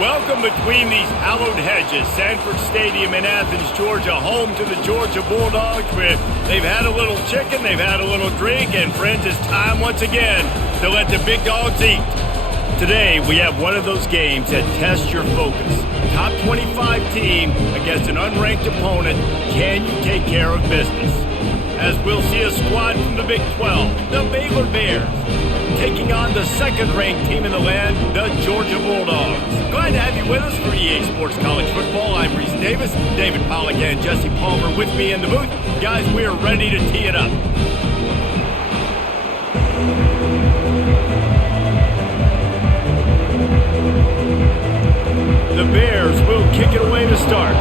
Welcome between these hallowed hedges. Sanford Stadium in Athens, Georgia, home to the Georgia Bulldogs. Where they've had a little chicken, they've had a little drink, and friends, it's time once again to let the big dogs eat. Today, we have one of those games that tests your focus. Top 25 team against an unranked opponent. Can you take care of business? As we'll see a squad from the Big 12, the Baylor Bears, taking on the second-ranked team in the land, the Georgia Bulldogs. Glad to have you with us for EA Sports College Football. I'm Reese Davis, David Pollack and Jesse Palmer with me in the booth. Guys, we are ready to tee it up. The Bears will kick it away to start.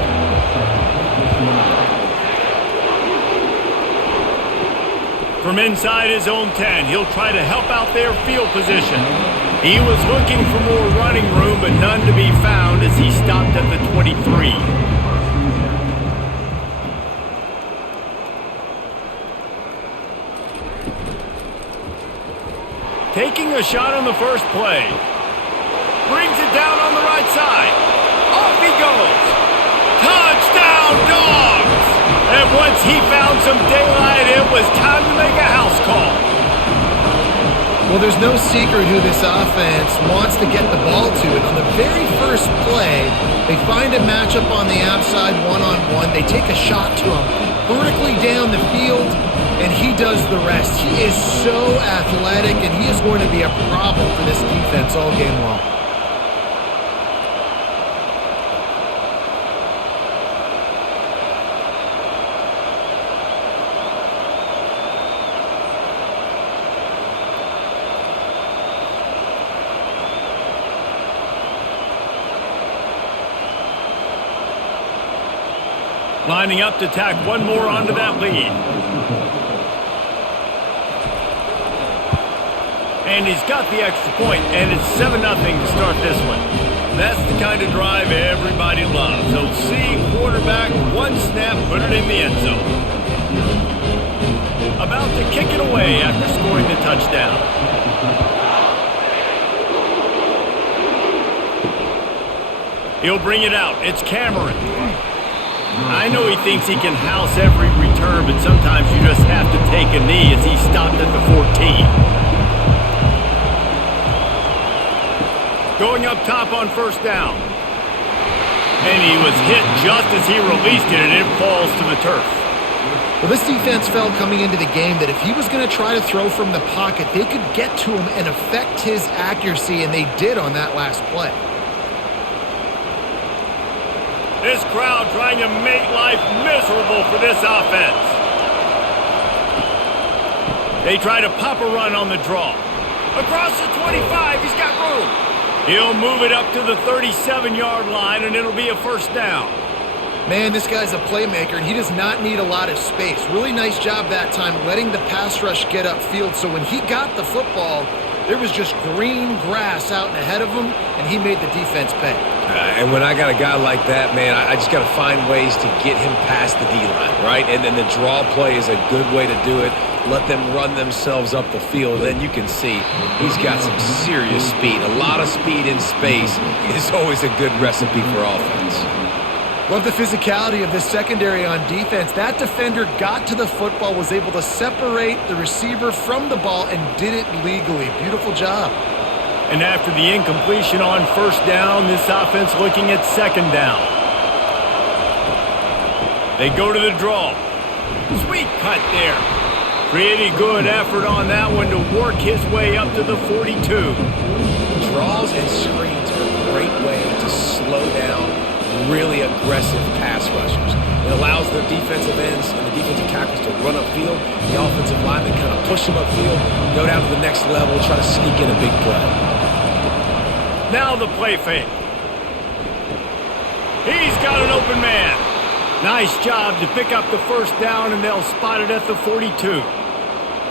From inside his own 10, he'll try to help out their field position. He was looking for more running room, but none to be found as he stopped at the 23. Taking a shot on the first play. Brings it down on the right side. Off he goes. Touchdown, Dogs! And once he found some daylight, it was time to make a house call. Well, there's no secret who this offense wants to get the ball to. And on the very first play, they find a matchup on the outside one-on-one. They take a shot to him vertically down the field, and he does the rest. He is so athletic, and he is going to be a problem for this defense all game long. Lining up to tack one more onto that lead. And he's got the extra point, and it's 7-0 to start this one. That's the kind of drive everybody loves. So see quarterback, one snap, put it in the end zone. About to kick it away after scoring the touchdown. He'll bring it out. It's Cameron. I know he thinks he can house every return, but sometimes you just have to take a knee as he stopped at the 14. Going up top on first down. And he was hit just as he released it, and it falls to the turf. Well, this defense felt coming into the game that if he was going to try to throw from the pocket, they could get to him and affect his accuracy, and they did on that last play. This crowd trying to make life miserable for this offense. They try to pop a run on the draw. Across the 25, he's got room. He'll move it up to the 37-yard line, and it'll be a first down. Man, this guy's a playmaker, and he does not need a lot of space. Really nice job that time letting the pass rush get upfield, so when he got the football, there was just green grass out and ahead of him, and he made the defense pay. And when I got a guy like that, man, I just got to find ways to get him past the D-line, right? And then the draw play is a good way to do it. Let them run themselves up the field. Then you can see he's got some serious speed. A lot of speed in space is always a good recipe for offense. Love the physicality of this secondary on defense. That defender got to the football, was able to separate the receiver from the ball, and did it legally. Beautiful job. And after the incompletion on first down, this offense looking at second down. They go to the draw. Sweet cut there. Pretty good effort on that one to work his way up to the 42. Draws and screens are a great way to slow down really aggressive pass rushers. It allows the defensive ends and the defensive tackles to run upfield. The offensive linemen kind of push them upfield, go down to the next level, try to sneak in a big play. Now the play fake. He's got an open man. Nice job to pick up the first down, and they'll spot it at the 42.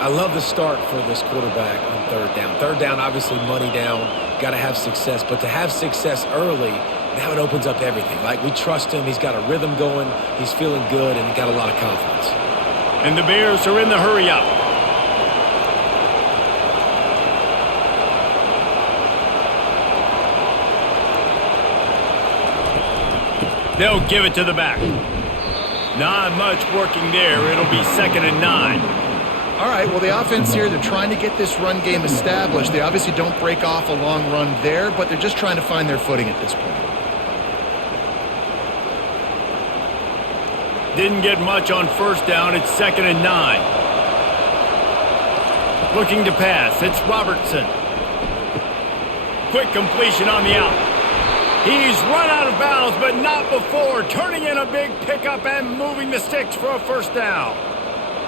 I love the start for this quarterback on third down. Third down, obviously money down, got to have success. But to have success early, now it opens up everything. Like, we trust him. He's got a rhythm going. He's feeling good, and he got a lot of confidence. And the Bears are in the hurry up. They'll give it to the back. Not much working there. It'll be 2nd and 9. All right, well, the offense here, they're trying to get this run game established. They obviously don't break off a long run there, but they're just trying to find their footing at this point. Didn't get much on 1st down. It's 2nd and 9. Looking to pass. It's Robertson. Quick completion on the out. He's run out of bounds, but not before. Turning in a big pickup and moving the sticks for a 1st down.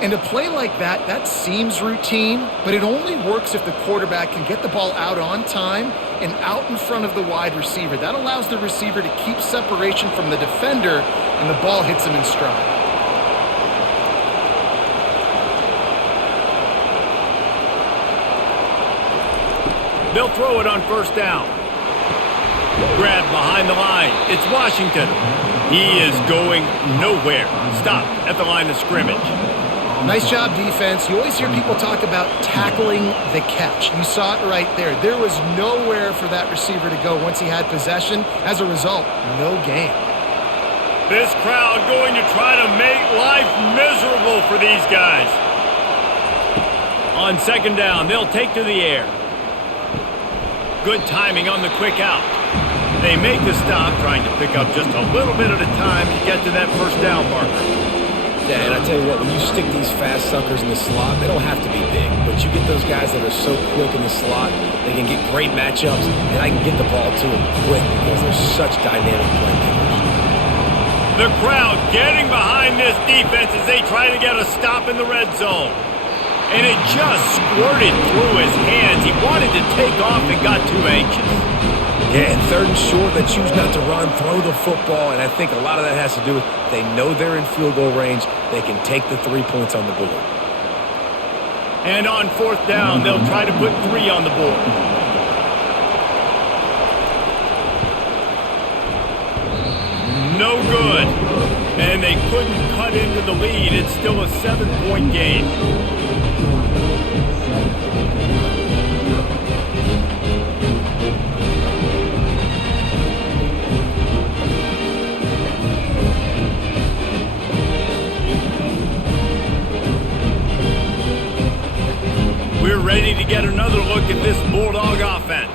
And a play like that, that seems routine, but it only works if the quarterback can get the ball out on time and out in front of the wide receiver. That allows the receiver to keep separation from the defender, and the ball hits him in stride. They'll throw it on 1st down. Grab behind the line. It's Washington. He is going nowhere. Stop at the line of scrimmage. Nice job, defense. You always hear people talk about tackling the catch. You saw it right there. There was nowhere for that receiver to go once he had possession. As a result, no gain. This crowd going to try to make life miserable for these guys. On 2nd down, they'll take to the air. Good timing on the quick out. They make the stop, trying to pick up just a little bit at a time to get to that 1st down marker. Yeah, and I tell you what, when you stick these fast suckers in the slot, they don't have to be big. But you get those guys that are so quick in the slot, they can get great matchups, and I can get the ball to them quick because they're such dynamic playmakers. The crowd getting behind this defense as they try to get a stop in the red zone. And it just squirted through his hands. He wanted to take off and got too anxious. Yeah, and 3rd and short, they choose not to run, throw the football, and I think a lot of that has to do with they know they're in field goal range. They can take the 3 points on the board. And on 4th down, they'll try to put 3 on the board. No good. And they couldn't cut into the lead. It's still a 7-point game. We're ready to get another look at this Bulldog offense.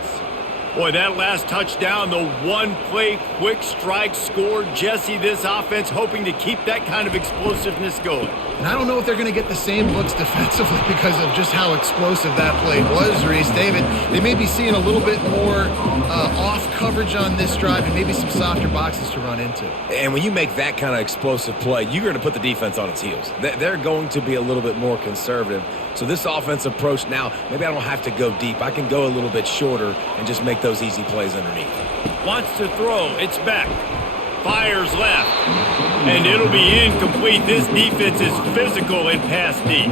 Boy, that last touchdown, the one-play quick strike score. Jesse, this offense hoping to keep that kind of explosiveness going. And I don't know if they're going to get the same looks defensively because of just how explosive that play was, Reese. David, they may be seeing a little bit more off coverage on this drive and maybe some softer boxes to run into. And when you make that kind of explosive play, you're going to put the defense on its heels. They're going to be a little bit more conservative. So this offense approach now, maybe I don't have to go deep. I can go a little bit shorter and just make those easy plays underneath. Wants to throw. It's back. Fires left. And it'll be incomplete. This defense is physical and pass deep.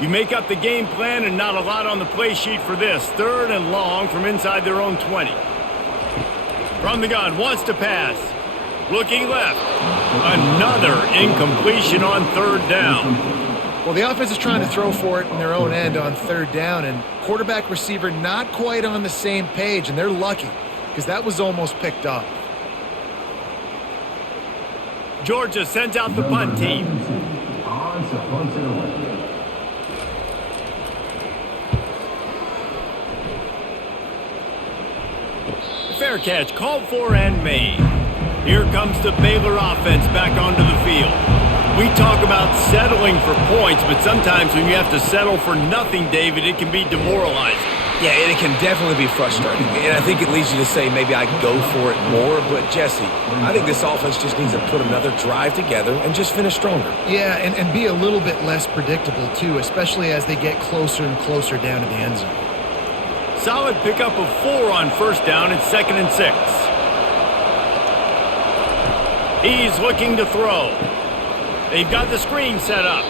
You make up the game plan and not a lot on the play sheet for this. 3rd and long from inside their own 20. From the gun, wants to pass. Looking left. Another incompletion on 3rd down. Well, the offense is trying to throw for it in their own end on 3rd down, and quarterback receiver not quite on the same page, and they're lucky because that was almost picked up. Georgia sends out the punt team. Fair catch called for and made. Here comes the Baylor offense back onto the field. We talk about settling for points, but sometimes when you have to settle for nothing, David, it can be demoralizing. Yeah, and it can definitely be frustrating. And I think it leads you to say maybe I go for it more. But, Jesse, I think this offense just needs to put another drive together and just finish stronger. Yeah, and be a little bit less predictable, too, especially as they get closer and closer down to the end zone. Solid pickup of 4 on 1st down. It's 2nd and 6. He's looking to throw. They've got the screen set up.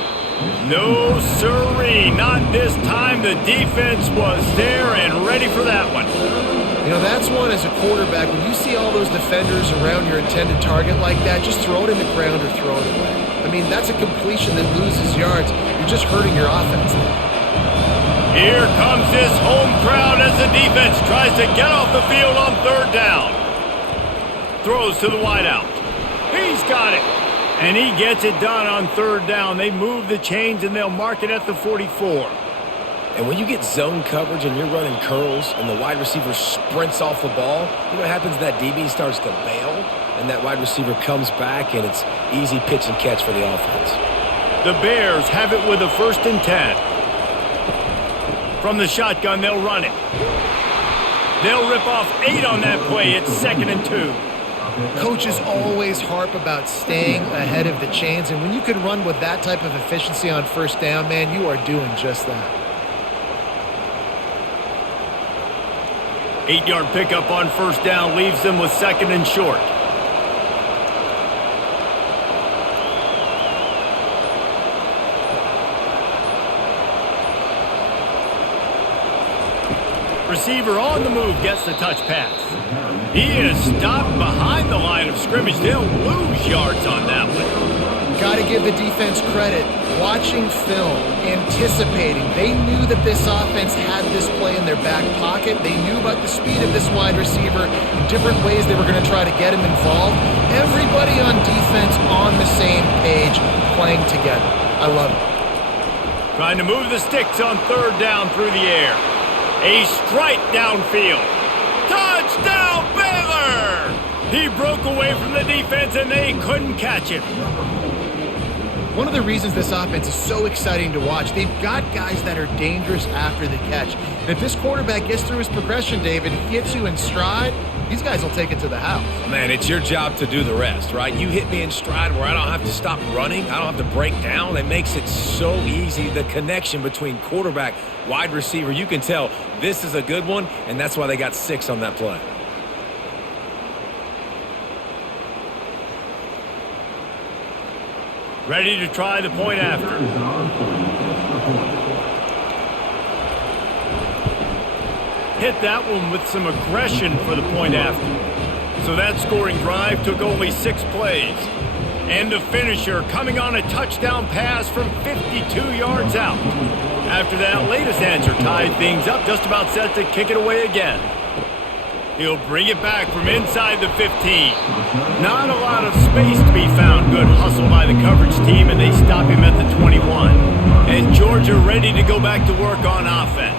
No sirree, not this time. The defense was there and ready for that one. You know, that's one as a quarterback. When you see all those defenders around your intended target like that, just throw it in the ground or throw it away. The mean, that's a completion that loses yards. You're just hurting your offense there. Here comes this home crowd as the defense tries to get off the field on third down. Throws to the wideout. He's got it. And he gets it done on third down. They move the chains and they'll mark it at the 44. And when you get zone coverage and you're running curls and the wide receiver sprints off the ball, you know what happens? That DB starts to bail, and that wide receiver comes back, and it's easy pitch and catch for the offense. The Bears have it with a 1st and 10. From the shotgun, they'll run it. They'll rip off 8 on that play. It's 2nd and 2. Coaches always harp about staying ahead of the chains, and when you can run with that type of efficiency on 1st down, man, you are doing just that. 8-yard pickup on 1st down leaves them with 2nd and short. Receiver on the move gets the touch pass. He is stopped behind the line of scrimmage. They'll lose yards on that one. Got to give the defense credit. Watching film, anticipating. They knew that this offense had this play in their back pocket. They knew about the speed of this wide receiver and different ways they were going to try to get him involved. Everybody on defense on the same page, playing together. I love it. Trying to move the sticks on 3rd down through the air. A strike downfield. Touchdown, Baylor! He broke away from the defense and they couldn't catch him. One of the reasons this offense is so exciting to watch, they've got guys that are dangerous after the catch. And if this quarterback gets through his progression, David, he hits you in stride, these guys will take it to the house. Man, it's your job to do the rest, right? You hit me in stride where I don't have to stop running. I don't have to break down. It makes it so easy. The connection between quarterback, wide receiver, you can tell this is a good one, and that's why they got 6 on that play. Ready to try the point after. Hit that one with some aggression for the point after. So that scoring drive took only 6 plays. And the finisher coming on a touchdown pass from 52 yards out. After that latest answer tied things up, just about set to kick it away again. He'll bring it back from inside the 15. Not a lot of space to be found. Good hustle by the coverage team, and they stop him at the 21. And Georgia ready to go back to work on offense.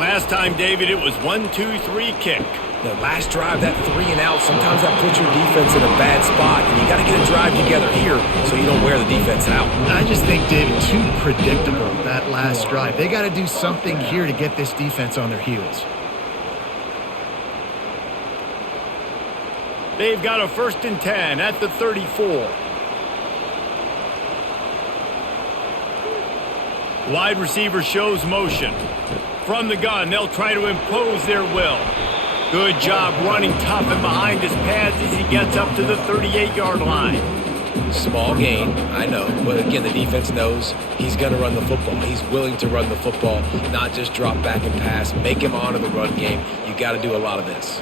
Last time, David, it was 1-2-3 kick. The last drive, that 3 and out, sometimes that puts your defense in a bad spot, and you got to get a drive together here so you don't wear the defense out. I just think, David, too predictable, that last drive. They got to do something here to get this defense on their heels. They've got a 1st and 10 at the 34. Wide receiver shows motion. From the gun, they'll try to impose their will. Good job running tough and behind his pads as he gets up to the 38-yard line. Small gain, I know, but again, the defense knows he's going to run the football. He's willing to run the football, not just drop back and pass, make him honor the run game. You got to do a lot of this.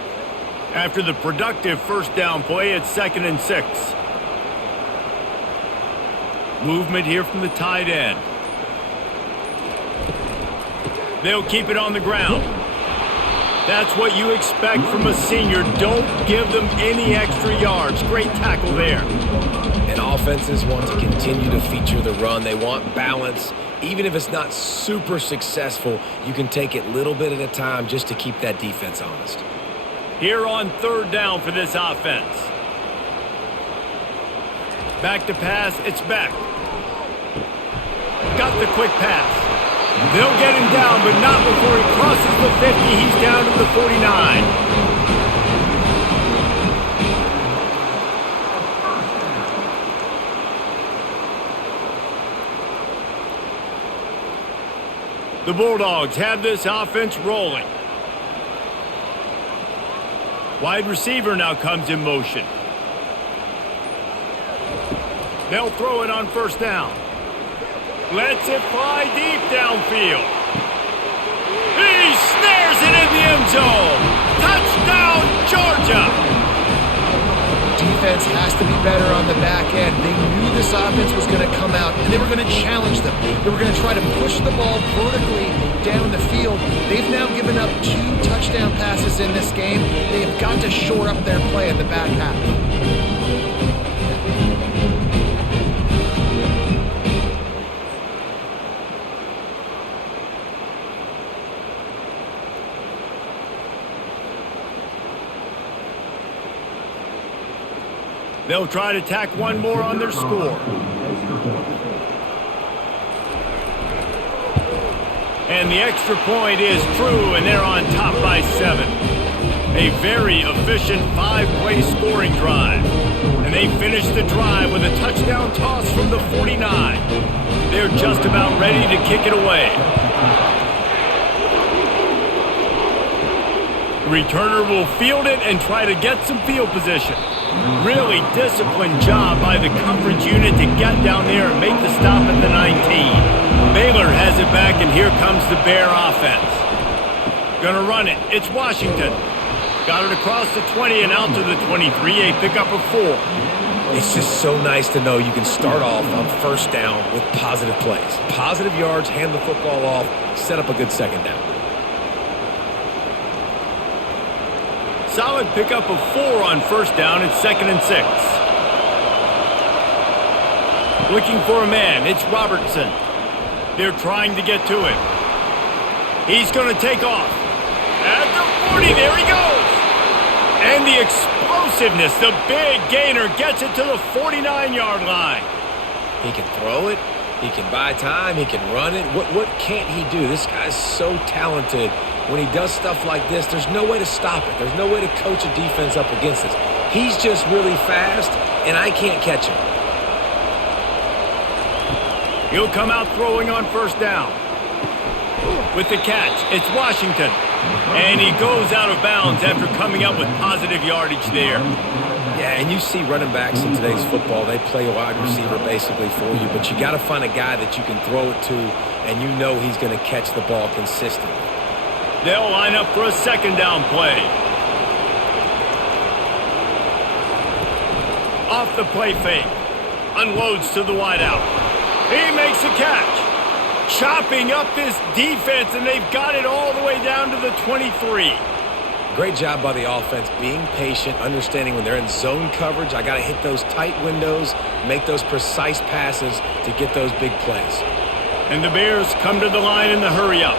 After the productive 1st down play, it's 2nd and 6. Movement here from the tight end. They'll keep it on the ground. That's what you expect from a senior. Don't give them any extra yards. Great tackle there. And offenses want to continue to feature the run. They want balance. Even if it's not super successful, you can take it little bit at a time just to keep that defense honest. Here on 3rd down for this offense. Back to pass, it's back. Got the quick pass. They'll get him down, but not before he crosses the 50. He's down to the 49. The Bulldogs have this offense rolling. Wide receiver now comes in motion. They'll throw it on 1st down. Lets it fly deep downfield. He snares it in the end zone. Touchdown, Georgia! defense has to be better on the back end. They knew this offense was going to come out, and they were going to challenge them. They were going to try to push the ball vertically down the field. They've now given up 2 touchdown passes in this game. They have got to shore up their play in the back half. They'll try to tack one more on their score. And the extra point is true, and they're on top by 7. A very efficient 5-play scoring drive. And they finish the drive with a touchdown toss from the 49. They're just about ready to kick it away. The returner will field it and try to get some field position. Really disciplined job by the coverage unit to get down there and make the stop at the 19. Baylor has it back, and here comes the Bear offense. Gonna run it. It's Washington. Got it across the 20 and out to the 23, a pickup of 4. It's just so nice to know you can start off on first down with positive plays. Positive yards, hand the football off, set up a good second down. Solid pickup of 4 on first down. It's 2nd and 6. Looking for a man. It's Robertson. They're trying to get to him. He's going to take off. At the 40, there he goes. And the explosiveness, the big gainer gets it to the 49-yard line. He can throw it. He can buy time. He can run it. What can't he do? This guy's so talented. When he does stuff like this, there's no way to stop it. There's no way to coach a defense up against this. He's just really fast, and I can't catch him. He'll come out throwing on first down. With the catch, it's Washington. And he goes out of bounds after coming up with positive yardage there. Yeah, and you see running backs in today's football, they play a wide receiver basically for you, but you got to find a guy that you can throw it to, and you know he's going to catch the ball consistently. They'll line up for a second down play. Off the play fake. Unloads to the wideout. He makes a catch. Chopping up this defense, and they've got it all the way down to the 23. Great job by the offense, being patient, understanding when they're in zone coverage, I got to hit those tight windows, make those precise passes to get those big plays. And the Bears come to the line in the hurry-up.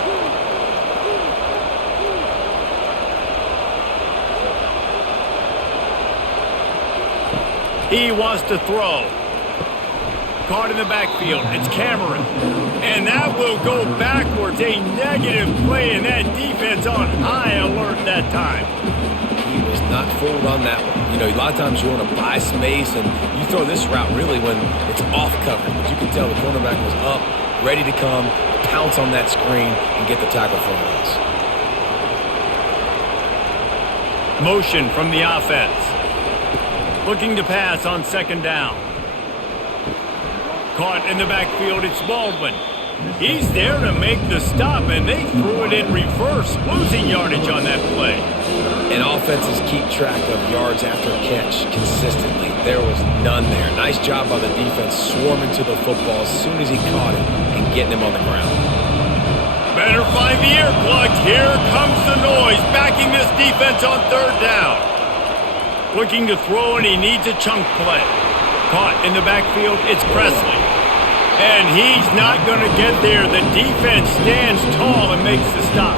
He wants to throw. Caught in the backfield. It's Cameron. And that will go backwards. A negative play, and that defense on high alert that time. He was not fooled on that one. You know, a lot of times you want to buy space, and you throw this route really when it's off coverage. But you can tell the cornerback was up, ready to come, pounce on that screen, and get the tackle for a loss. Motion from the offense. Looking to pass on second down. Caught in the backfield, it's Baldwin. He's there to make the stop, and they threw it in reverse, losing yardage on that play. And offenses keep track of yards after catch consistently. There was none there. Nice job by the defense swarming to the football as soon as he caught it and getting him on the ground. Better find the earplugs. Here comes the noise, backing this defense on third down. Looking to throw, and he needs a chunk play. Caught in the backfield, it's Presley. And he's not going to get there. The defense stands tall and makes the stop.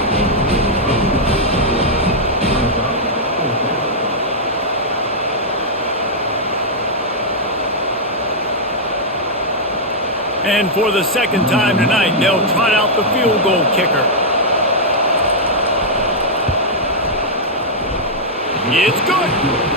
And for the second time tonight, they'll trot out the field goal kicker. It's good.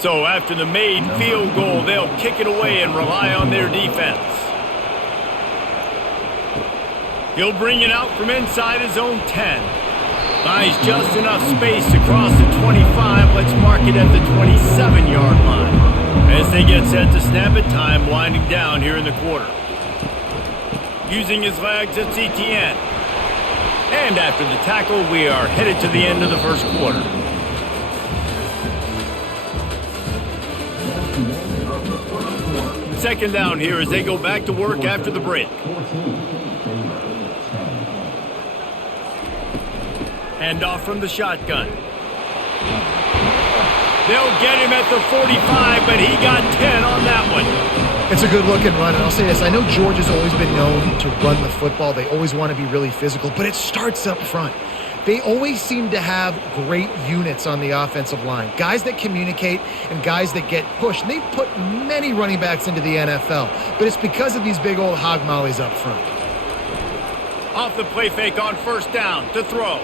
So after the made field goal, they'll kick it away and rely on their defense. He'll bring it out from inside his own 10. Buys just enough space to cross the 25. Let's mark it at the 27-yard line. As they get set to snap it, time winding down here in the quarter. Using his legs, it's Etienne. And after the tackle, we are headed to the end of the first quarter. Second down here as they go back to work after the break. Hand off from the shotgun. They'll get him at the 45, but he got 10 on that one. It's a good-looking run, and I'll say this. I know Georgia's always been known to run the football. They always want to be really physical, but it starts up front. They always seem to have great units on the offensive line. Guys that communicate and guys that get pushed. And they've put many running backs into the NFL, but it's because of these big old hog mollies up front. Off the play fake on first down to throw.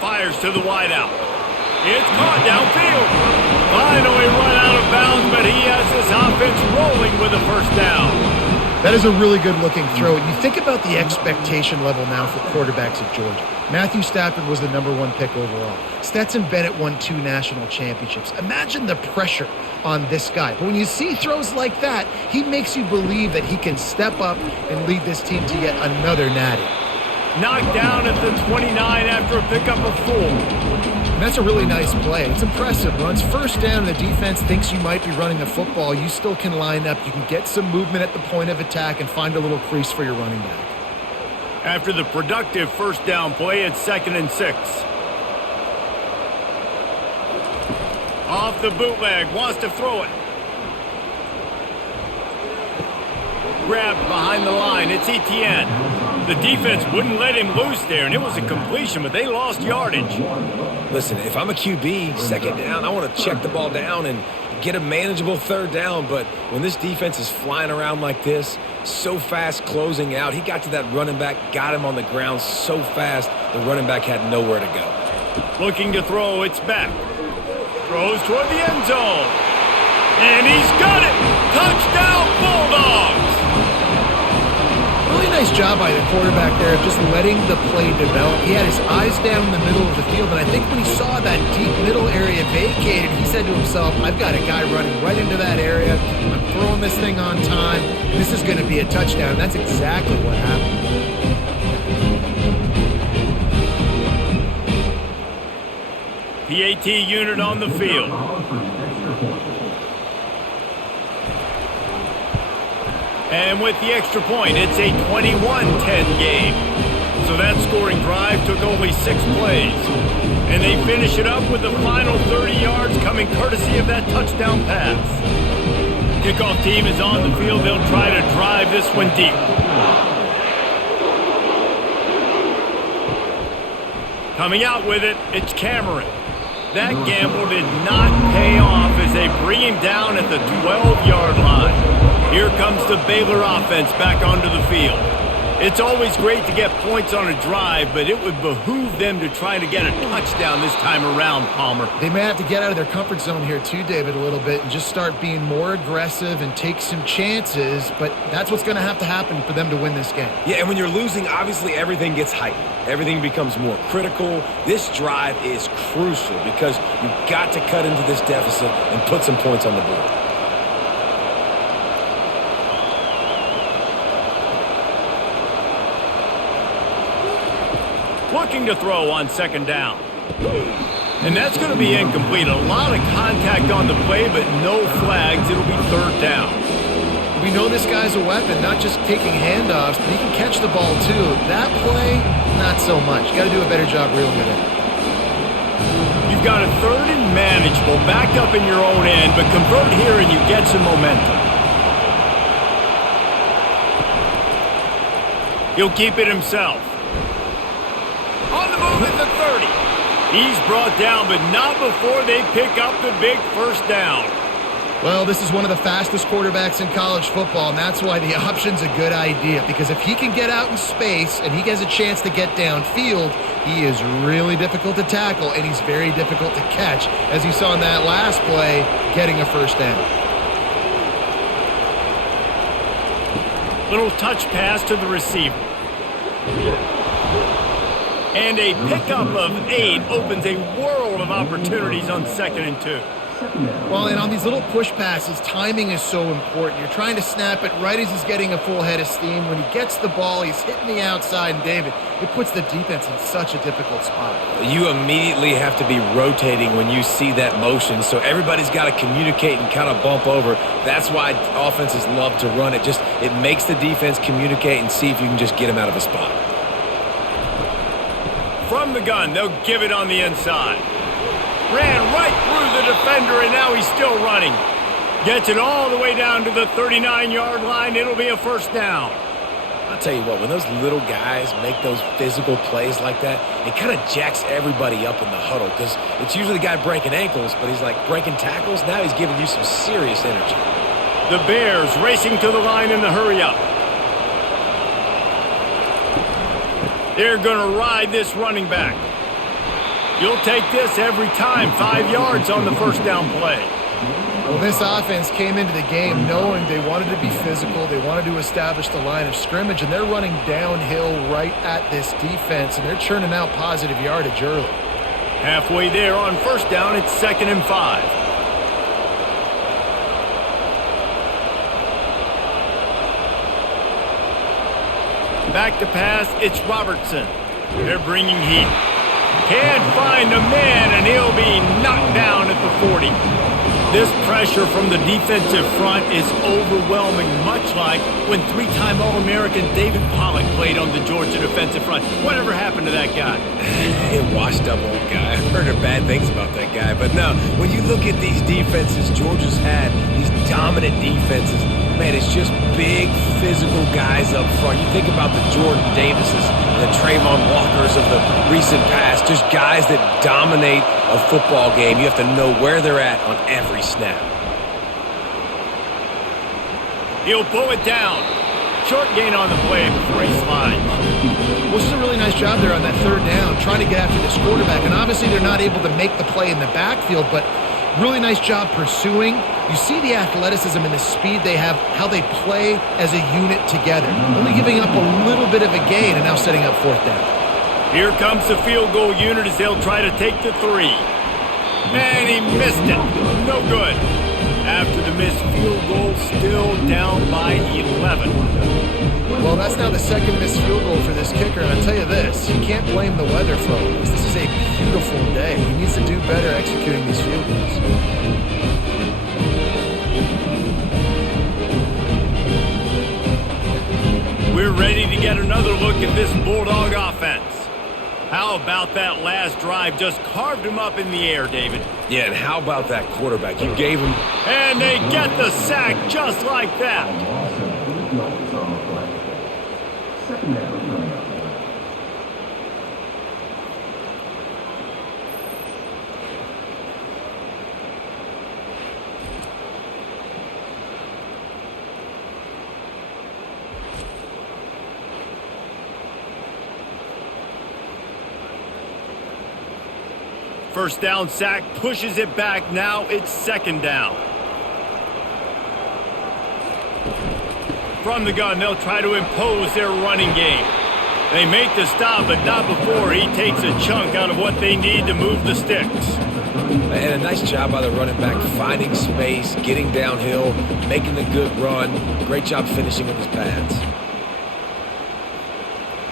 Fires to the wideout. It's caught downfield. Finally run out of bounds, but he has his offense rolling with a first down. That is a really good-looking throw. And you think about the expectation level now for quarterbacks at Georgia. Matthew Stafford was the #1 pick overall. Stetson Bennett won 2 national championships. Imagine the pressure on this guy. But when you see throws like that, he makes you believe that he can step up and lead this team to yet another natty. Knocked down at the 29 after a pickup of 4. And that's a really nice play. It's impressive. Runs first down, and the defense thinks you might be running the football. You still can line up. You can get some movement at the point of attack and find a little crease for your running back. After the productive first down play, it's 2nd and 6. Off the bootleg, wants to throw it. Grabbed behind the line, it's Etienne. The defense wouldn't let him loose there, and it was a completion, but they lost yardage. Listen, if I'm a QB, second down, I want to check the ball down and get a manageable third down. But when this defense is flying around like this, so fast closing out, he got to that running back, got him on the ground so fast, the running back had nowhere to go. Looking to throw, it's back. Throws toward the end zone. And he's got it! Touchdown, Bulldogs! Really nice job by the quarterback there of just letting the play develop. He had his eyes down in the middle of the field, and I think when he saw that deep middle area vacated, he said to himself, I've got a guy running right into that area. I'm throwing this thing on time. This is going to be a touchdown. And that's exactly what happened. PAT unit on the field. And with the extra point, it's a 21-10 game. So that scoring drive took only 6 plays. And they finish it up with the final 30 yards coming courtesy of that touchdown pass. Kickoff team is on the field. They'll try to drive this one deep. Coming out with it, it's Cameron. That gamble did not pay off as they bring him down at the 12-yard line. Here comes the Baylor offense back onto the field. It's always great to get points on a drive, but it would behoove them to try to get a touchdown this time around, Palmer. They may have to get out of their comfort zone here too, David, a little bit and just start being more aggressive and take some chances, but that's what's going to happen for them to win this game. Yeah, and when you're losing, obviously everything gets heightened. Everything becomes more critical. This drive is crucial because you've got to cut into this deficit and put some points on the board. Looking to throw on 2nd down. And that's going to be incomplete. A lot of contact on the play, but no flags. It'll be 3rd down. We know this guy's a weapon, not just taking handoffs, but he can catch the ball too. That play, not so much. Got to do a better job reeling it in. You've got a 3rd and manageable, backed up in your own end, but convert here and you get some momentum. He'll keep it himself. On the move at the 30. He's brought down, but not before they pick up the big first down. Well, this is one of the fastest quarterbacks in college football, and that's why the option's a good idea, because if he can get out in space and he gets a chance to get downfield, he is really difficult to tackle, and he's very difficult to catch, as you saw in that last play, getting a first down. Little touch pass to the receiver. And a pickup of 8 opens a world of opportunities on 2nd and 2. Well, and on these little push passes, timing is so important. You're trying to snap it right as he's getting a full head of steam. When he gets the ball, he's hitting the outside, and David, it puts the defense in such a difficult spot. You immediately have to be rotating when you see that motion, so everybody's got to communicate and kind of bump over. That's why offenses love to run it. It makes the defense communicate and see if you can just get him out of a spot. From the gun, they'll give it on the inside. Ran right through the defender, and now he's still running. Gets it all the way down to the 39-yard line. It'll be a first down. I'll tell you what, when those little guys make those physical plays like that, it kind of jacks everybody up in the huddle because it's usually the guy breaking ankles, but he's like breaking tackles. Now he's giving you some serious energy. The Bears racing to the line in the hurry-up. They're going to ride this running back. You'll take this every time. 5 yards on the first down play. Well, this offense came into the game knowing they wanted to be physical. They wanted to establish the line of scrimmage, and they're running downhill right at this defense, and they're churning out positive yardage early. Halfway there on first down, it's 2nd and 5. Back to pass, it's Robertson. They're bringing heat. Can't find a man, and he'll be knocked down at the 40. This pressure from the defensive front is overwhelming, much like when 3-time All-American David Pollock played on the Georgia defensive front. Whatever happened to that guy? A washed-up old guy. I've heard bad things about that guy. But no, when you look at these defenses Georgia's had, these dominant defenses, man, it's just big, physical guys up front. You think about the Jordan Davises, the Trayvon Walkers of the recent past, just guys that dominate a football game. You have to know where they're at on every snap. He'll pull it down. Short gain on the play before he slides. Well, this is a really nice job there on that third down, trying to get after this quarterback. And obviously they're not able to make the play in the backfield, but really nice job pursuing. You see the athleticism and the speed they have, how they play as a unit together. Only giving up a little bit of a gain and now setting up fourth down. Here comes the field goal unit as they'll try to take the 3. And he missed it. No good. After the missed field goal, still down by 11. Well, that's now the second missed field goal for this kicker, and I'll tell you this, you can't blame the weather for all this. This is a beautiful day. He needs to do better executing these field goals. We're ready to get another look at this Bulldog offense. How about that last drive? Just carved him up in the air, David. Yeah, and how about that quarterback? You gave him... And they get the sack just like that. First down sack, pushes it back. Now it's 2nd down. From the gun, they'll try to impose their running game. They make the stop, but not before he takes a chunk out of what they need to move the sticks. And a nice job by the running back, finding space, getting downhill, making a good run. Great job finishing with his pads.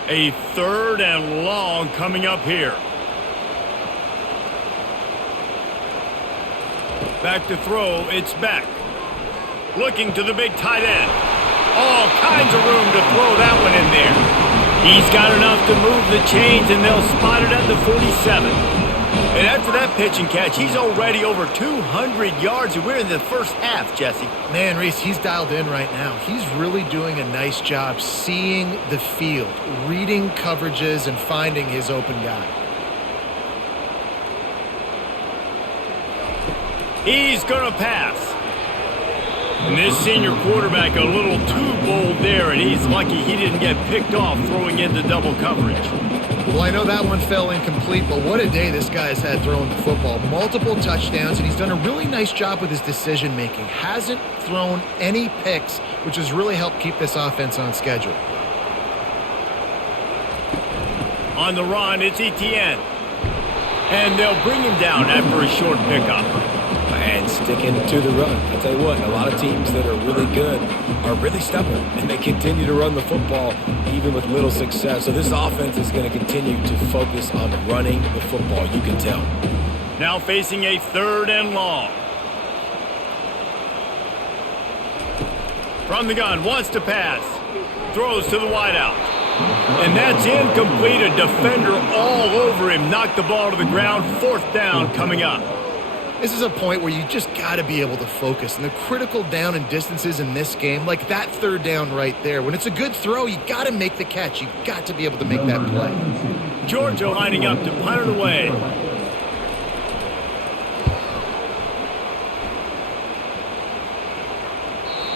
A 3rd and long coming up here. Back to throw, it's Beck. Looking to the big tight end. All kinds of room to throw that one in there. He's got enough to move the chains, and they'll spot it at the 47. And after that pitch and catch, he's already over 200 yards, and we're in the first half, Jesse. Man, Reese, he's dialed in right now. He's really doing a nice job seeing the field, reading coverages, and finding his open guy. He's going to pass. And this senior quarterback a little too bold there, and he's lucky he didn't get picked off throwing into double coverage. Well, I know that one fell incomplete, but what a day this guy's had throwing the football. Multiple touchdowns, and he's done a really nice job with his decision-making. Hasn't thrown any picks, which has really helped keep this offense on schedule. On the run, it's Etienne. And they'll bring him down after a short pickup. And sticking to the run. I'll tell you what, a lot of teams that are really good are really stubborn, and they continue to run the football even with little success. So this offense is going to continue to focus on running the football, you can tell. Now facing a 3rd and long. From the gun, wants to pass. Throws to the wideout. And that's incomplete. A defender all over him. Knocked the ball to the ground. 4th down coming up. This is a point where you just got to be able to focus. And the critical down and distances in this game, like that 3rd down right there, when it's a good throw, you got to make the catch. You got to be able to make that play. Georgia lining up to punt it away.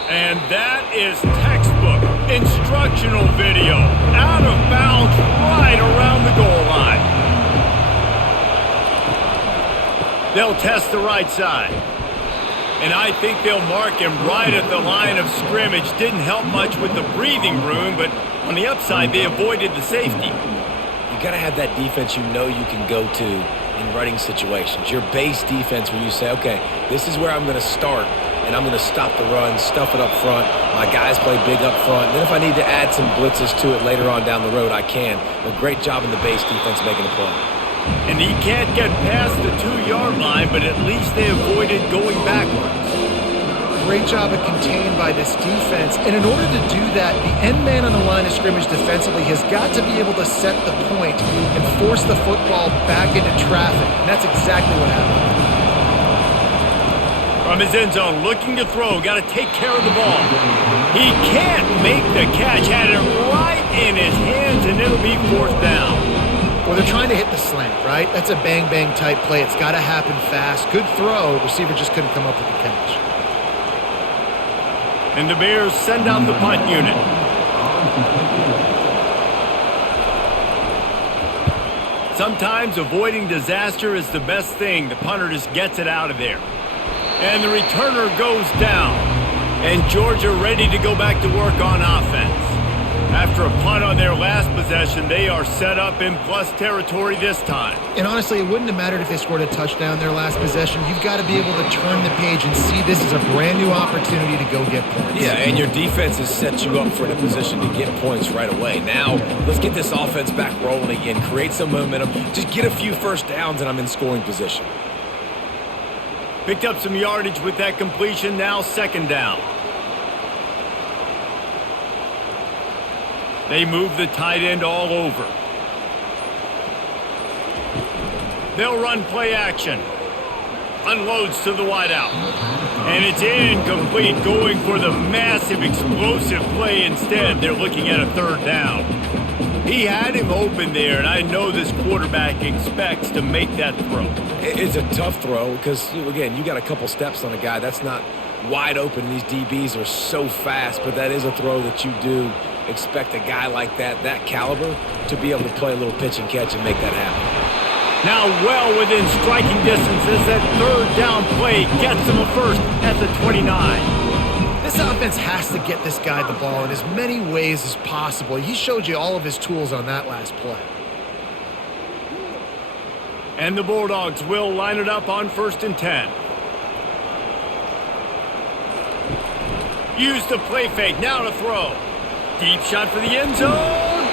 And that is textbook instructional video. Out of bounds right around the goal line. They'll test the right side. And I think they'll mark him right at the line of scrimmage. Didn't help much with the breathing room, but on the upside, they avoided the safety. You got to have that defense you know you can go to in running situations. Your base defense where you say, okay, this is where I'm going to start, and I'm going to stop the run, stuff it up front. My guys play big up front. Then if I need to add some blitzes to it later on down the road, I can. But great job in the base defense making a play. And he can't get past the 2-yard line, but at least they avoided going backwards. Great job of contained by this defense. And in order to do that, the end man on the line of scrimmage defensively has got to be able to set the point and force the football back into traffic. And that's exactly what happened. From his end zone, looking to throw, got to take care of the ball. He can't make the catch, had it right in his hands, and it'll be 4th down. Well, they're trying to hit the slant, right? That's a bang-bang type play. It's got to happen fast. Good throw. Receiver just couldn't come up with the catch. And the Bears send out the punt unit. Sometimes avoiding disaster is the best thing. The punter just gets it out of there. And the returner goes down. And Georgia ready to go back to work on offense. After a punt on their last possession, they are set up in plus territory this time. And honestly, it wouldn't have mattered if they scored a touchdown their last possession. You've got to be able to turn the page and see this as a brand new opportunity to go get points. Yeah, and your defense has set you up for a position to get points right away. Now, let's get this offense back rolling again, create some momentum, just get a few first downs, and I'm in scoring position. Picked up some yardage with that completion, now 2nd down. They move the tight end all over. They'll run play action. Unloads to the wideout. And it's incomplete, going for the massive explosive play instead. They're looking at a 3rd down. He had him open there, and I know this quarterback expects to make that throw. It's a tough throw because, again, you got a couple steps on a guy. That's not wide open. These DBs are so fast, but that is a throw that you do expect a guy like that caliber, to be able to play a little pitch and catch and make that happen. Now well within striking distance as that 3rd down play gets him a first at the 29. This offense has to get this guy the ball in as many ways as possible. He showed you all of his tools on that last play. And the Bulldogs will line it up on 1st and 10. Use the play fake, now to throw. Deep shot for the end zone.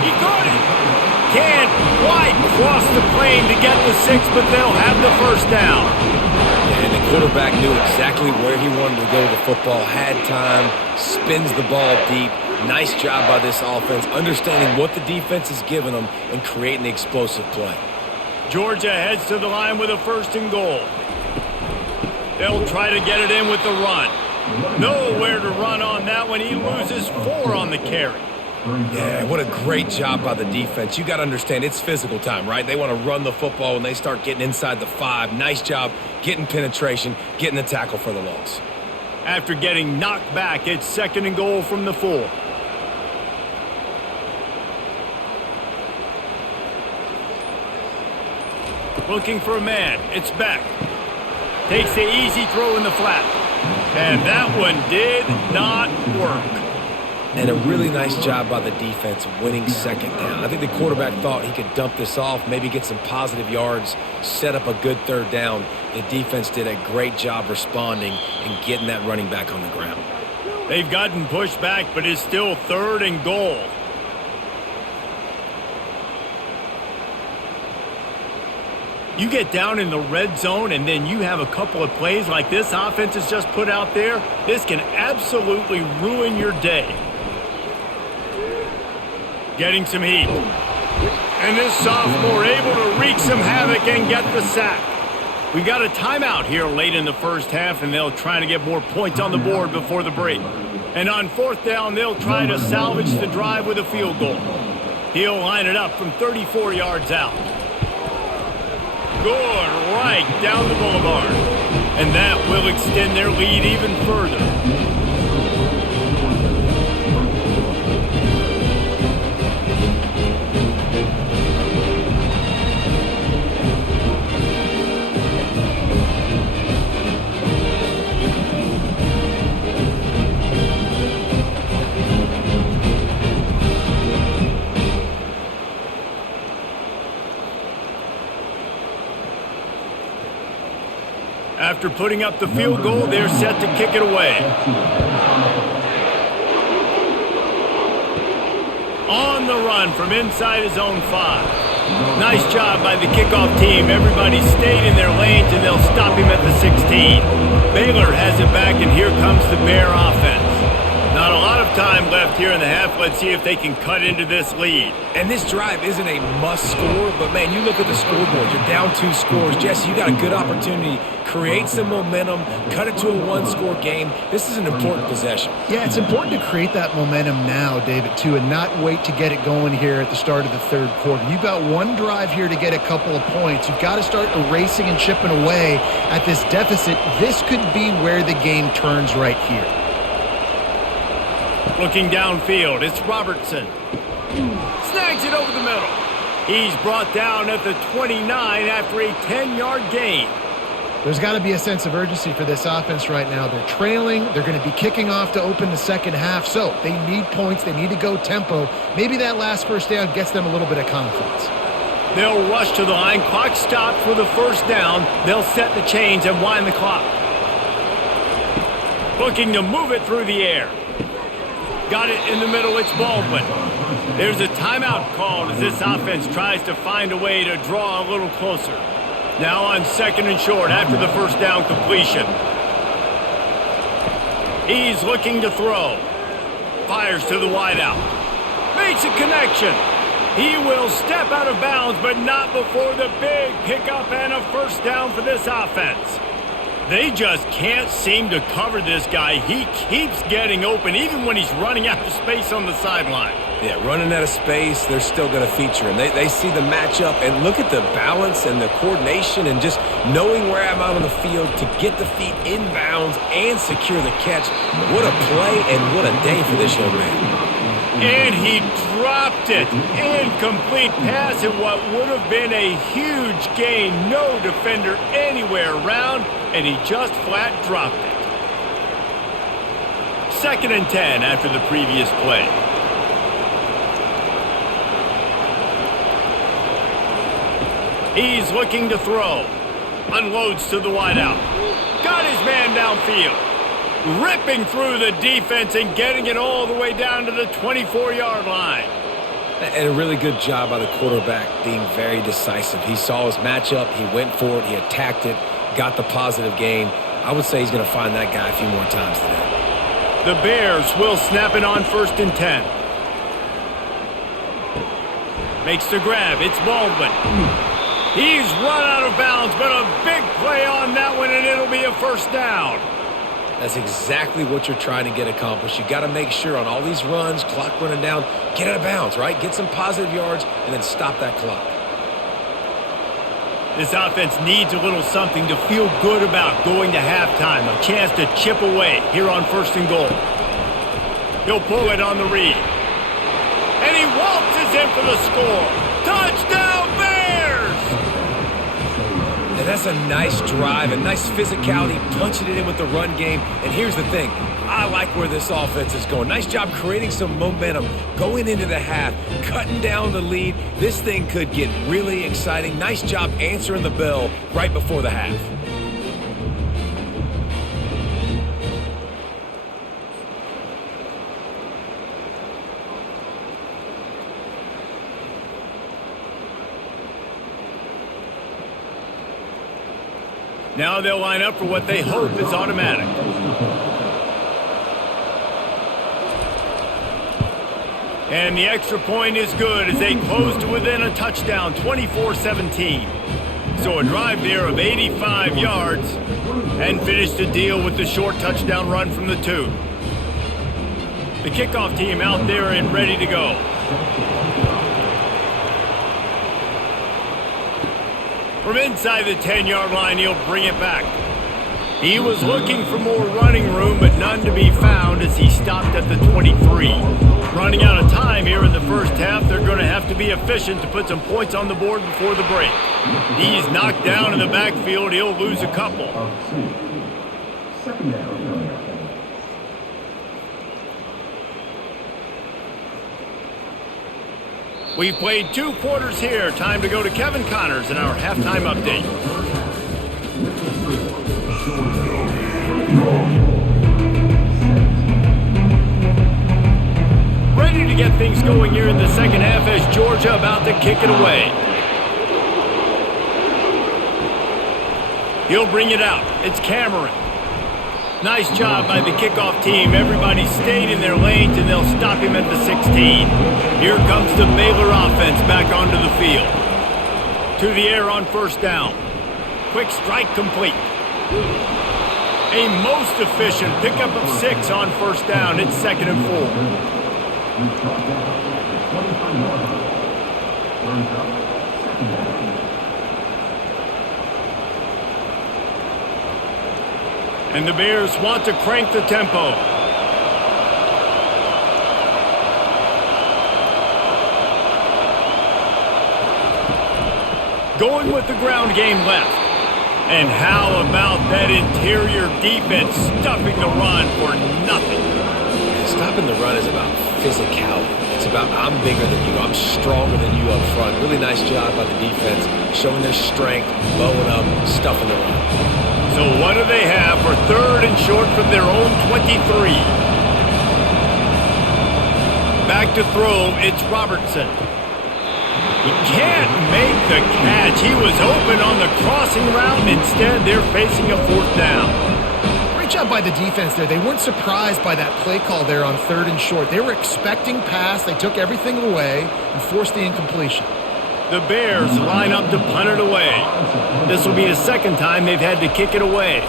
He got it. Can't quite cross the plane to get the 6, but they'll have the 1st down. And the quarterback knew exactly where he wanted to go with the football, had time, spins the ball deep. Nice job by this offense, understanding what the defense is giving them and creating the explosive play. Georgia heads to the line with a 1st and goal. They'll try to get it in with the run. Nowhere to run on that one. He loses 4 on the carry. Yeah, what a great job by the defense. You got to understand, it's physical time, right? They want to run the football when they start getting inside the 5. Nice job getting penetration, getting the tackle for the loss. After getting knocked back, it's 2nd and goal from the 4. Looking for a man. It's Beck. Takes the easy throw in the flat. And that one did not work. And a really nice job by the defense winning 2nd down. I think the quarterback thought he could dump this off, maybe get some positive yards, set up a good 3rd down. The defense did a great job responding and getting that running back on the ground. They've gotten pushed back, but it's still 3rd and goal. You get down in the red zone and then you have a couple of plays like this offense has just put out there, this can absolutely ruin your day. Getting some heat. And this sophomore able to wreak some havoc and get the sack. We got a timeout here late in the 1st half, and they'll try to get more points on the board before the break. And on 4th down, they'll try to salvage the drive with a field goal. He'll line it up from 34 yards out. Good, right down the boulevard. And that will extend their lead even further. After putting up the field goal, they're set to kick it away. On the run from inside his own 5. Nice job by the kickoff team. Everybody stayed in their lanes, and they'll stop him at the 16. Baylor has it back, and here comes the Bear offense. Not a lot of time left here in the half. Let's see if they can cut into this lead. And this drive isn't a must score, but man, you look at the scoreboard. You're down 2 scores. Jesse, you got a good opportunity. Create some momentum. Cut it to a 1-score game. This is an important possession. Yeah, it's important to create that momentum now, David, too, and not wait to get it going here at the start of the 3rd quarter. You've got one drive here to get a couple of points. You've got to start erasing and chipping away at this deficit. This could be where the game turns right here. Looking downfield, it's Robertson. Snags it over the middle. He's brought down at the 29 after a 10-yard gain. There's got to be a sense of urgency for this offense right now. They're trailing. They're going to be kicking off to open the 2nd half, so they need points. They need to go tempo. Maybe that last 1st down gets them a little bit of confidence. They'll rush to the line. Clock stopped for the 1st down. They'll set the chains and wind the clock. Looking to move it through the air. Got it in the middle, it's Baldwin. There's a timeout called as this offense tries to find a way to draw a little closer. Now on 2nd and short after the 1st down completion. He's looking to throw. Fires to the wideout. Makes a connection. He will step out of bounds, but not before the big pickup and a 1st down for this offense. They just can't seem to cover this guy. He keeps getting open, even when he's running out of space on the sideline. Yeah, running out of space, they're still going to feature him. They see the matchup, and look at the balance and the coordination and just knowing where I'm out on the field to get the feet inbounds and secure the catch. What a play and what a day for this young man. And he dropped it. Incomplete pass in what would have been a huge gain. No defender anywhere around, and he just flat dropped it. 2nd and 10 after the previous play. He's looking to throw. Unloads to the wideout. Got his man downfield. Ripping through the defense and getting it all the way down to the 24-yard line. And a really good job by the quarterback being very decisive. He saw his matchup, he went for it, he attacked it, got the positive gain. I would say he's going to find that guy a few more times today. The Bears will snap it on 1st and 10. Makes the grab, it's Baldwin. He's run out of bounds, but a big play on that one, and it'll be a 1st down. That's exactly what you're trying to get accomplished. You got to make sure on all these runs, clock running down, get out of bounds, right? Get some positive yards and then stop that clock. This offense needs a little something to feel good about going to halftime. A chance to chip away here on 1st and goal. He'll pull it on the read. And he waltzes in for the score. Touchdown, Bears! And that's a nice drive, a nice physicality, punching it in with the run game. And here's the thing. I like where this offense is going. Nice job creating some momentum, going into the half, cutting down the lead. This thing could get really exciting. Nice job answering the bell right before the half. Now they'll line up for what they hope is automatic. And the extra point is good as they close to within a touchdown, 24-17. So a drive there of 85 yards and finish the deal with the short touchdown run from the 2. The kickoff team out there and ready to go. From inside the 10-yard line, he'll bring it back. He was looking for more running room, but none to be found as he stopped at the 23. Running out of time here in the first half, they're going to have to be efficient to put some points on the board before the break. He's knocked down in the backfield. He'll lose a couple. We've played 2 quarters here. Time to go to Kevin Connors in our halftime update. Ready to get things going here in the second half as Georgia about to kick it away. He'll bring it out. It's Cameron. Nice job by the kickoff team. Everybody stayed in their lanes, and they'll stop him at the 16. Here comes the Baylor offense back onto the field. To the air on 1st down. Quick strike complete. A most efficient pickup of 6 on 1st down. It's 2nd and 4. And the Bears want to crank the tempo. Going with the ground game left. And how about that interior defense stuffing the run for nothing? Stopping the run is about physicality. It's about I'm bigger than you, I'm stronger than you up front. Really nice job by the defense, showing their strength, bowing up, stuffing the run. So what do they have for 3rd and short from their own 23? Back to throw, it's Robertson. He can't make the catch. He was open on the crossing route, and instead they're facing a 4th down. Great job by the defense there. They weren't surprised by that play call there on 3rd and short. They were expecting pass. They took everything away and forced the incompletion. The Bears line up to punt it away. This will be the 2nd time they've had to kick it away.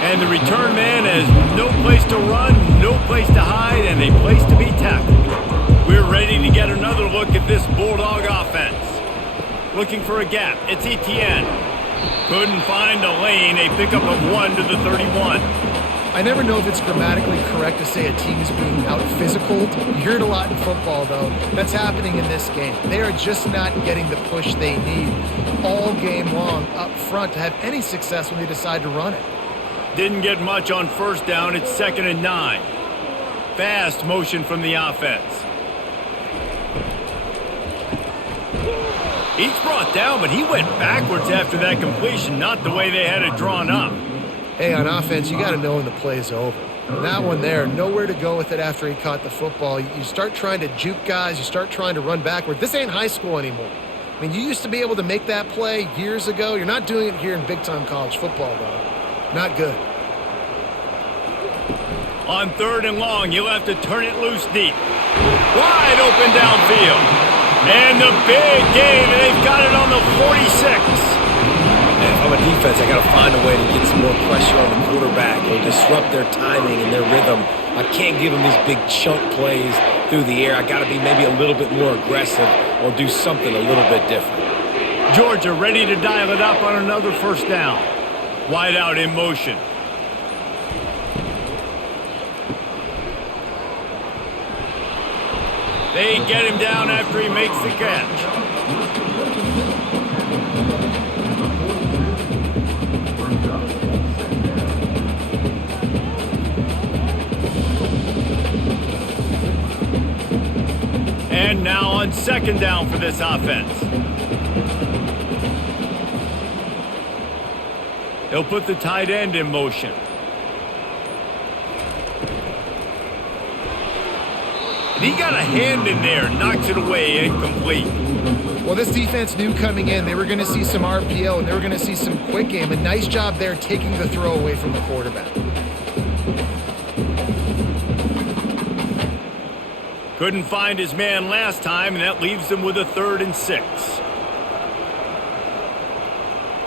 And the return man has no place to run, no place to hide, and a place to be tackled. We're ready to get another look at this Bulldog offense. Looking for a gap. It's Etienne. Couldn't find a lane. A pickup of 1 to the 31. I never know if it's grammatically correct to say a team is being out-physical. You hear it a lot in football, though. That's happening in this game. They are just not getting the push they need all game long up front to have any success when they decide to run it. Didn't get much on 1st down. It's 2nd and 9. Fast motion from the offense. He's brought down, but he went backwards after that completion, not the way they had it drawn up. Hey, on offense, you got to know when the play is over. And that one there, nowhere to go with it after he caught the football. You start trying to juke guys. You start trying to run backward. This ain't high school anymore. I mean, you used to be able to make that play years ago. You're not doing it here in big-time college football, though. Not good. On 3rd and long, you'll have to turn it loose deep. Wide open downfield. And the big game, and they've got it on the 46. And if I'm a defense, I got to find a way to get some more pressure on the quarterback or disrupt their timing and their rhythm. I can't give them these big chunk plays through the air. I got to be maybe a little bit more aggressive or do something a little bit different. Georgia ready to dial it up on another first down. Wide out in motion. They get him down after he makes the catch. And now on second down for this offense. They'll put the tight end in motion. And he got a hand in there, knocks it away, incomplete. Well, this defense knew coming in they were going to see some RPO and they were going to see some quick game. A nice job there taking the throw away from the quarterback. Couldn't find his man last time, and that leaves him with a 3rd and 6.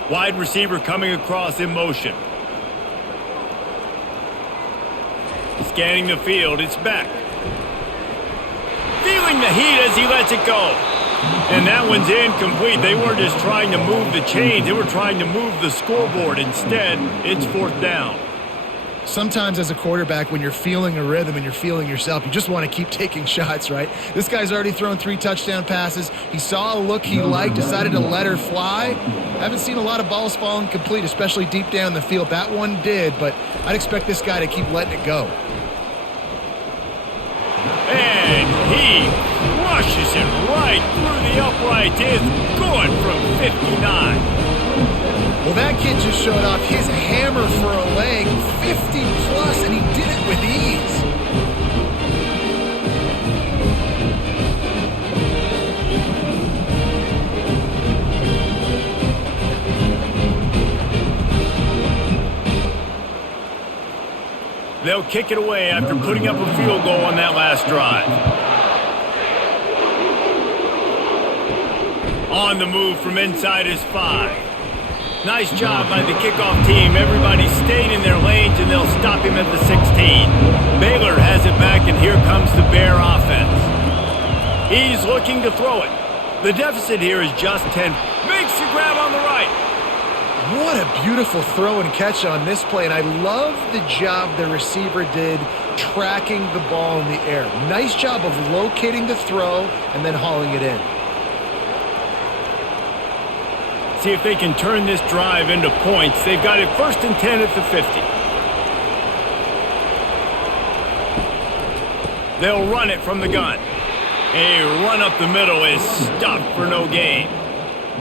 Wide receiver coming across in motion. Scanning the field, it's back. Feeling the heat as he lets it go. And that one's incomplete. They weren't just trying to move the chains, they were trying to move the scoreboard. Instead, it's 4th down. Sometimes as a quarterback, when you're feeling a rhythm and you're feeling yourself, you just want to keep taking shots, right? This guy's already thrown 3 touchdown passes. He saw a look he liked, decided to let her fly. Haven't seen a lot of balls falling complete, especially deep down the field. That one did, but I'd expect this guy to keep letting it go. And he crushes it right through the uprights. It's good from 59. Well, that kid just showed off his hammer for a leg, 50 plus, and he did it with ease. They'll kick it away after putting up a field goal on that last drive. On the move from inside his 5. Nice job by the kickoff team. Everybody stayed in their lanes, and they'll stop him at the 16. Baylor has it back, and here comes the Bear offense. He's looking to throw it. The deficit here is just 10. Makes the grab on the right. What a beautiful throw and catch on this play, and I love the job the receiver did tracking the ball in the air. Nice job of locating the throw and then hauling it in. See if they can turn this drive into points. They've got it 1st and 10 at the 50. They'll run it from the gun. A run up the middle is stopped for no gain.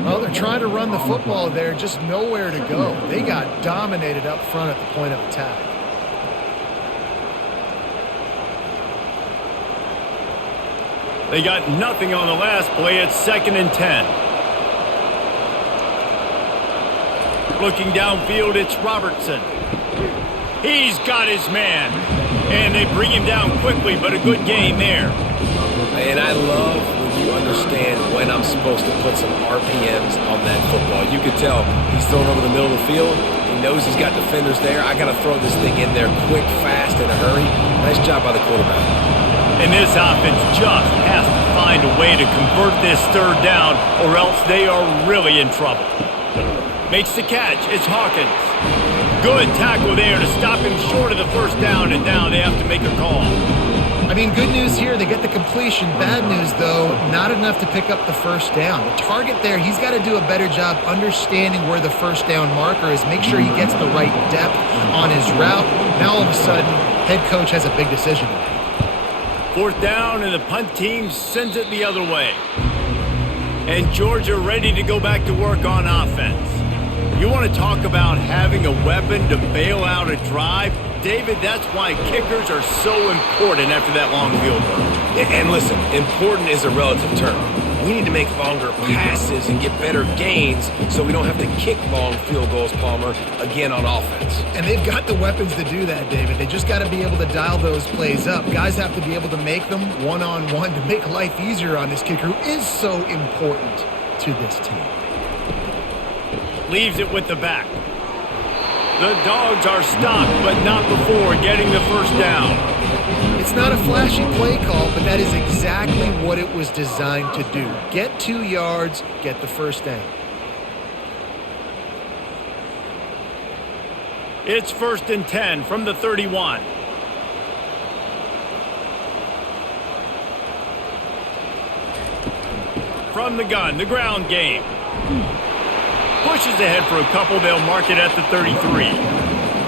Well, they're trying to run the football there, just nowhere to go. They got dominated up front at the point of attack. They got nothing on the last play. It's 2nd and 10. Looking downfield, it's Robertson. He's got his man. And they bring him down quickly, but a good gain there. And I love when you understand when I'm supposed to put some RPMs on that football. You can tell he's thrown over the middle of the field. He knows he's got defenders there. I got to throw this thing in there quick, fast, in a hurry. Nice job by the quarterback. And this offense just has to find a way to convert this 3rd down, or else they are really in trouble. Makes the catch. It's Hawkins. Good tackle there to stop him short of the 1st down, and now they have to make a call. I mean, good news here, they get the completion. Bad news, though, not enough to pick up the 1st down. The target there, he's got to do a better job understanding where the 1st down marker is, make sure he gets the right depth on his route. Now, all of a sudden, head coach has a big decision to make. 4th down, and the punt team sends it the other way. And Georgia ready to go back to work on offense. You want to talk about having a weapon to bail out a drive? David, that's why kickers are so important after that long field goal. And listen, important is a relative term. We need to make longer passes and get better gains so we don't have to kick long field goals, Palmer, again on offense. And they've got the weapons to do that, David. They just got to be able to dial those plays up. Guys have to be able to make them one-on-one to make life easier on this kicker who is so important to this team. Leaves it with the back. The Dogs are stopped, but not before getting the 1st down. It's not a flashy play call, but that is exactly what it was designed to do. Get 2 yards, get the first down. It's 1st and 10 from the 31. From the gun, the ground game. Pushes ahead for a couple. They'll mark it at the 33.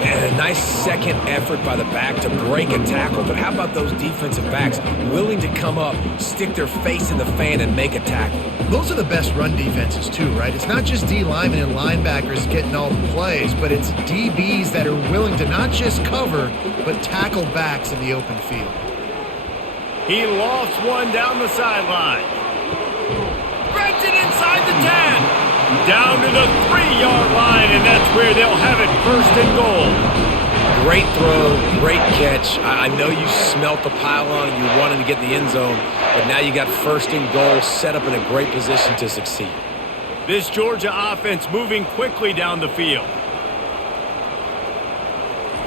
And a nice second effort by the back to break a tackle. But how about those defensive backs willing to come up, stick their face in the fan, and make a tackle? Those are the best run defenses too, right? It's not just D linemen and linebackers getting all the plays, but it's DBs that are willing to not just cover, but tackle backs in the open field. He lofts one down the sideline. Threads it inside the 10. Down to the 3-yard line, and that's where they'll have it 1st and goal. Great throw, great catch. I know you smelt the pylon and you wanted to get in the end zone, but now you got 1st and goal set up in a great position to succeed. This Georgia offense moving quickly down the field.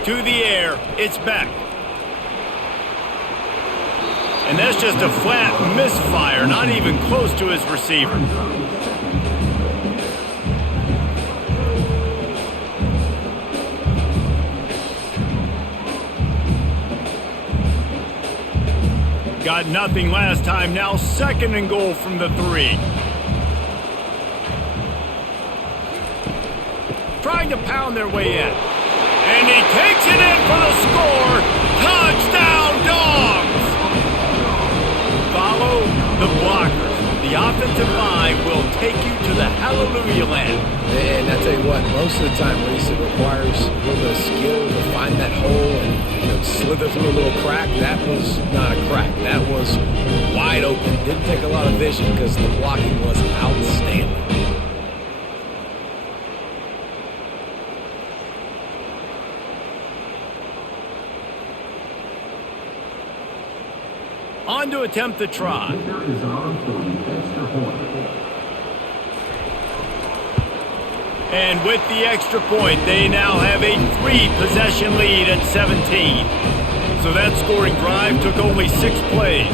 To the air, it's Beck. And that's just a flat misfire, not even close to his receiver. Got nothing last time, now 2nd and goal from the 3. Trying to pound their way in. And he takes it in for the score. Touchdown, Dogs! Follow the blockers. The offensive line will take you to the hallelujah land. And I tell you what, most of the time, Reese, it requires a little bit of skill to find that hole and slither through a little crack. That was not a crack. That was wide open. Didn't take a lot of vision because the blocking was outstanding. On to attempt the try. And with the extra point, they now have a 3-possession lead at 17. So that scoring drive took only 6 plays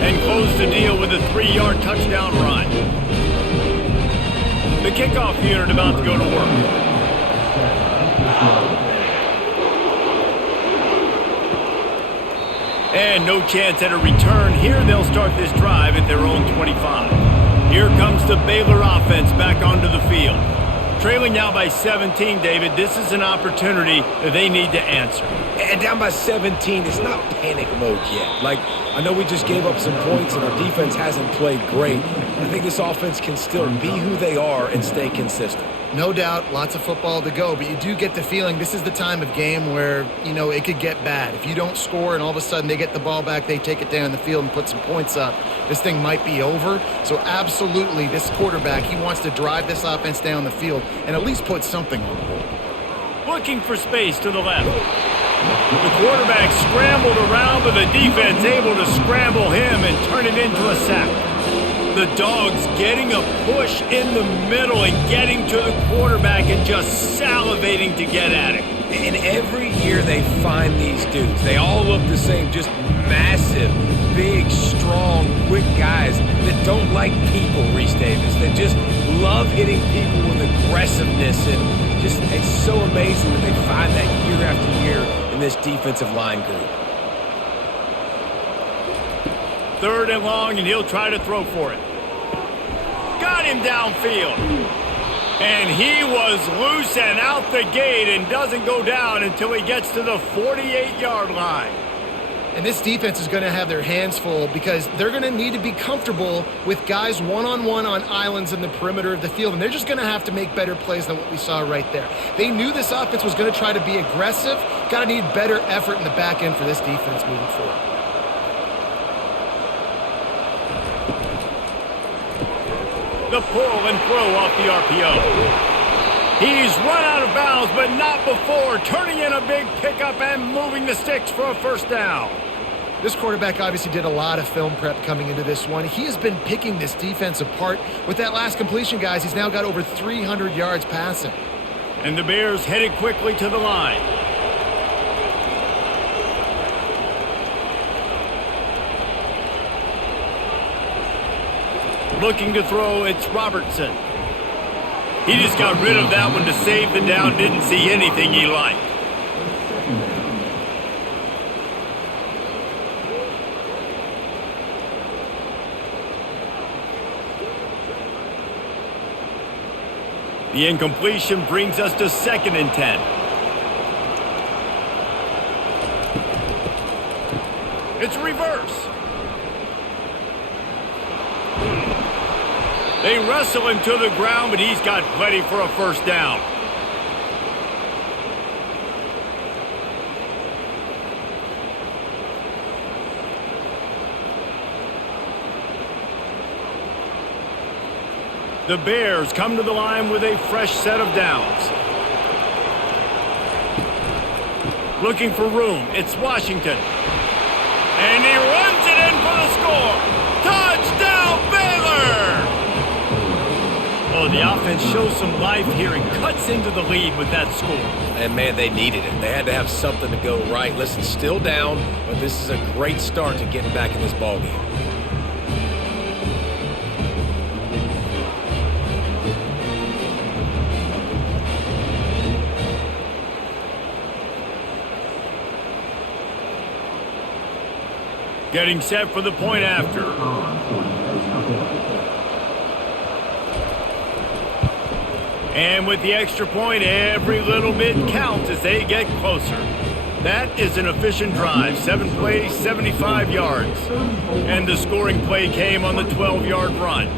and closed the deal with a 3-yard touchdown run. The kickoff unit about to go to work. And no chance at a return. Here they'll start this drive at their own 25. Here comes the Baylor offense back onto the field. Trailing now by 17, David, this is an opportunity that they need to answer. And down by 17, it's not panic mode yet. Like, I know we just gave up some points and our defense hasn't played great. I think this offense can still be who they are and stay consistent. No doubt, lots of football to go, but you do get the feeling this is the time of game where, it could get bad. If you don't score and all of a sudden they get the ball back, they take it down the field and put some points up, this thing might be over. So absolutely, this quarterback, he wants to drive this offense down the field and at least put something on the board. Looking for space to the left. The quarterback scrambled around, but the defense able to scramble him and turn it into a sack. The Dogs getting a push in the middle and getting to the quarterback and just salivating to get at it. And every year they find these dudes. They all look the same, just massive, big, strong, quick guys that don't like people, Reese Davis, that just love hitting people with aggressiveness. And just, it's so amazing that they find that year after year in this defensive line group. 3rd and long, and he'll try to throw for it. Got him downfield. And he was loose and out the gate and doesn't go down until he gets to the 48-yard line. And this defense is going to have their hands full because they're going to need to be comfortable with guys one-on-one on islands in the perimeter of the field, and they're just going to have to make better plays than what we saw right there. They knew this offense was going to try to be aggressive. Got to need better effort in the back end for this defense moving forward. The pull and throw off the RPO. He's run out of bounds, but not before turning in a big pickup and moving the sticks for a 1st down. This quarterback obviously did a lot of film prep coming into this one. He has been picking this defense apart. With that last completion, guys, he's now got over 300 yards passing. And the Bears headed quickly to the line. Looking to throw, it's Robertson. He just got rid of that one to save the down. Didn't see anything he liked. The incompletion brings us to 2nd and 10. It's reverse. They wrestle him to the ground, but he's got plenty for a first down. The Bears come to the line with a fresh set of downs. Looking for room, it's Washington. And he runs it in for the score. Touchdown, Baylor! Oh, the offense shows some life here and cuts into the lead with that score. And, man, they needed it. They had to have something to go right. Listen, still down, but this is a great start to getting back in this ballgame. Getting set for the point after. And with the extra point, every little bit counts as they get closer. That is an efficient drive. 7 plays, 75 yards. And the scoring play came on the 12-yard run.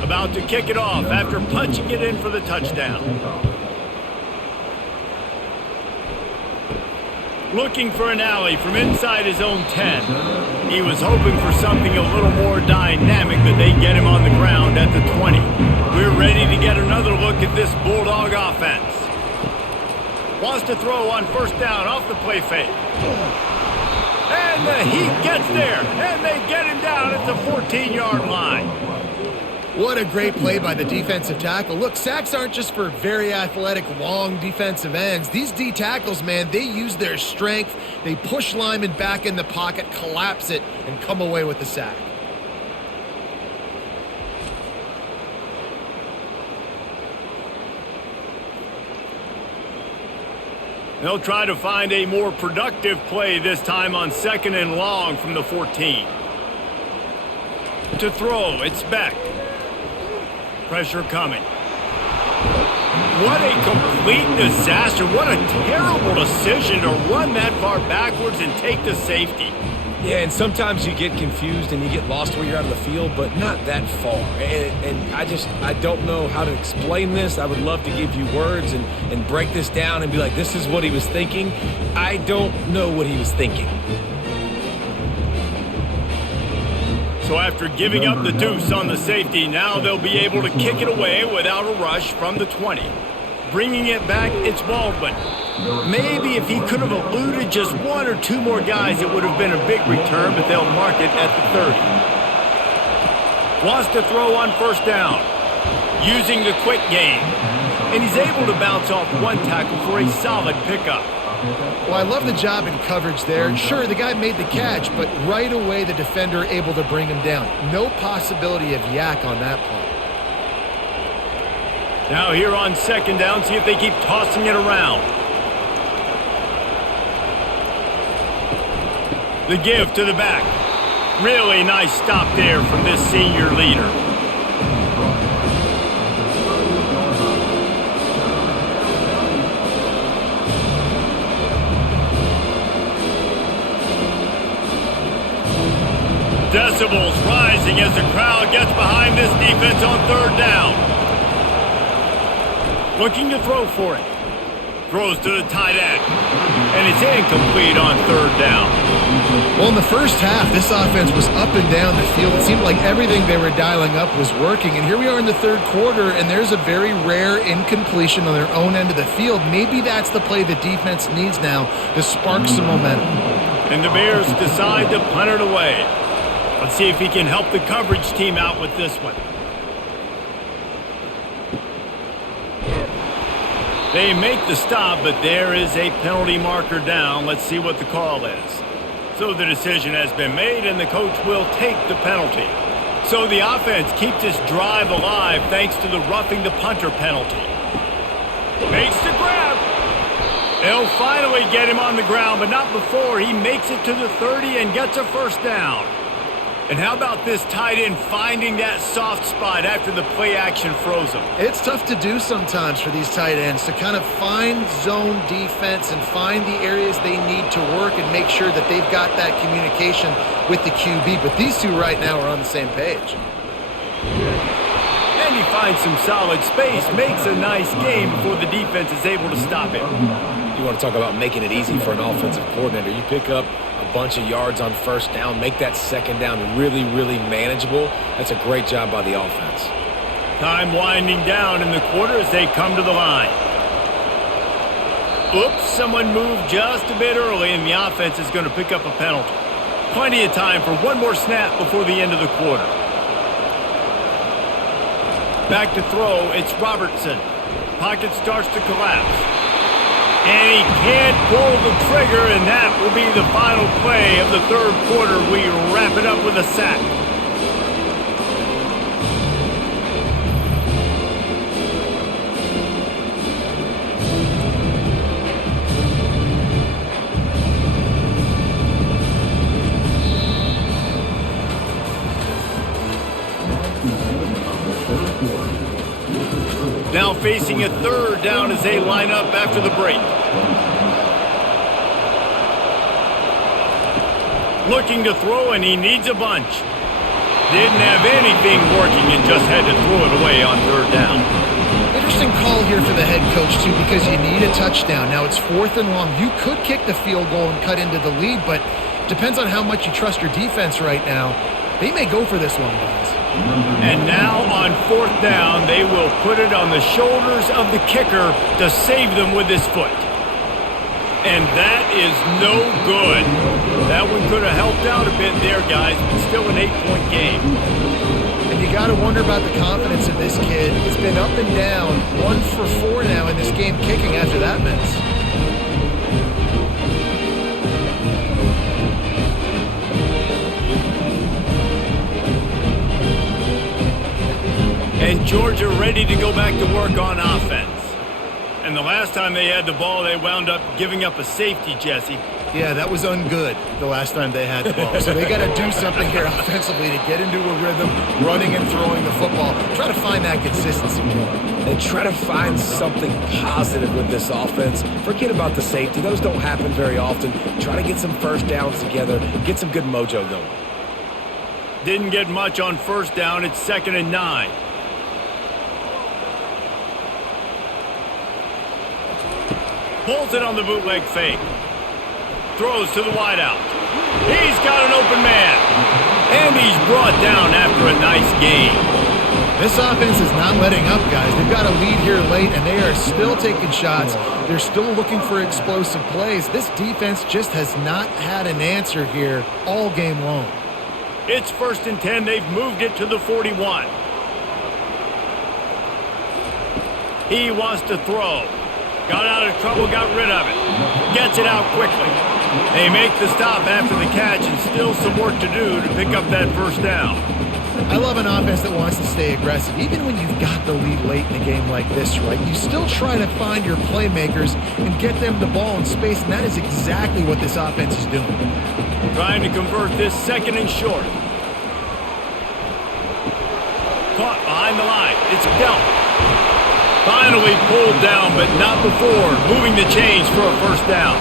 About to kick it off after punching it in for the touchdown. Looking for an alley from inside his own 10. He was hoping for something a little more dynamic, but they get him on the ground at the 20. We're ready to get another look at this Bulldog offense. Wants to throw on first down off the play fake. And the Heat gets there, and they get him down at the 14-yard line. What a great play by the defensive tackle. Look, sacks aren't just for very athletic, long defensive ends. These D tackles, man, they use their strength. They push linemen back in the pocket, collapse it, and come away with the sack. They'll try to find a more productive play this time on 2nd and long from the 14. To throw, it's Beck. Pressure coming. What a complete disaster. What a terrible decision to run that far backwards and take the safety. Yeah, and sometimes you get confused and you get lost where you're out of the field, but not that far. And I don't know how to explain this. I would love to give you words and break this down and be like, this is what he was thinking. I don't know what he was thinking. So after giving up the deuce on the safety, now they'll be able to kick it away without a rush from the 20. Bringing it back, it's Baldwin. Maybe if he could have eluded just 1 or 2 more guys, it would have been a big return, but they'll mark it at the 30. Wants to throw on first down, using the quick game. And he's able to bounce off 1 tackle for a solid pickup. Well, I love the job in coverage there. Sure, the guy made the catch, but right away the defender able to bring him down. No possibility of yak on that play. Now here on 2nd down, see if they keep tossing it around. The give to the back. Really nice stop there from this senior leader. Decibels rising as the crowd gets behind this defense on 3rd down. Looking to throw for it. Throws to the tight end. And it's incomplete on 3rd down. Well, in the first half, this offense was up and down the field. It seemed like everything they were dialing up was working. And here we are in the 3rd quarter, and there's a very rare incompletion on their own end of the field. Maybe that's the play the defense needs now to spark some momentum. And the Bears decide to punt it away. Let's see if he can help the coverage team out with this one. They make the stop, but there is a penalty marker down. Let's see what the call is. So the decision has been made, and the coach will take the penalty. So the offense keeps this drive alive thanks to the roughing the punter penalty. Makes the grab. They'll finally get him on the ground, but not before he makes it to the 30 and gets a first down. And how about this tight end finding that soft spot after the play action froze him? It's tough to do sometimes for these tight ends to kind of find zone defense and find the areas they need to work and make sure that they've got that communication with the QB. But these two right now are on the same page. And he finds some solid space, makes a nice game before the defense is able to stop him. You want to talk about making it easy for an offensive coordinator. You pick up a bunch of yards on first down, make that second down really, really manageable. That's a great job by the offense. Time winding down in the quarter as they come to the line. Oops, someone moved just a bit early, and the offense is going to pick up a penalty. Plenty of time for one more snap before the end of the quarter. Back to throw, it's Robertson. Pocket starts to collapse. And he can't pull the trigger, and that will be the final play of the third quarter. We wrap it up with a sack. Now facing a third down as they line up after the break. Looking to throw, and he needs a bunch. Didn't have anything working and just had to throw it away on third down. Interesting call here for the head coach, too, because you need a touchdown. Now it's 4th and long. You could kick the field goal and cut into the lead, but depends on how much you trust your defense right now. They may go for this one, guys. And now on 4th down, they will put it on the shoulders of the kicker to save them with his foot. And that is no good. That one could have helped out a bit there, guys, but still an 8-point game. And you got to wonder about the confidence of this kid. It's been up and down, 1 for 4 now in this game kicking after that miss. And Georgia ready to go back to work on offense. And the last time they had the ball, they wound up giving up a safety, Jesse. Yeah, that was ungood the last time they had the ball. So they got to do something here offensively to get into a rhythm, running and throwing the football. Try to find that consistency. And try to find something positive with this offense. Forget about the safety. Those don't happen very often. Try to get some first downs together. Get some good mojo going. Didn't get much on first down. It's 2nd and 9. Pulls it on the bootleg fake. Throws to the wideout. He's got an open man. And he's brought down after a nice gain. This offense is not letting up, guys. They've got a lead here late, and they are still taking shots. They're still looking for explosive plays. This defense just has not had an answer here all game long. It's 1st and 10. They've moved it to the 41. He wants to throw. Got out of trouble, got rid of it. Gets it out quickly. They make the stop after the catch, and still some work to do to pick up that first down. I love an offense that wants to stay aggressive. Even when you've got the lead late in a game like this, right? You still try to find your playmakers and get them the ball in space, and that is exactly what this offense is doing. Trying to convert this 2nd and short. Caught behind the line. It's dealt. Finally pulled down, but not before moving the chains for a first down.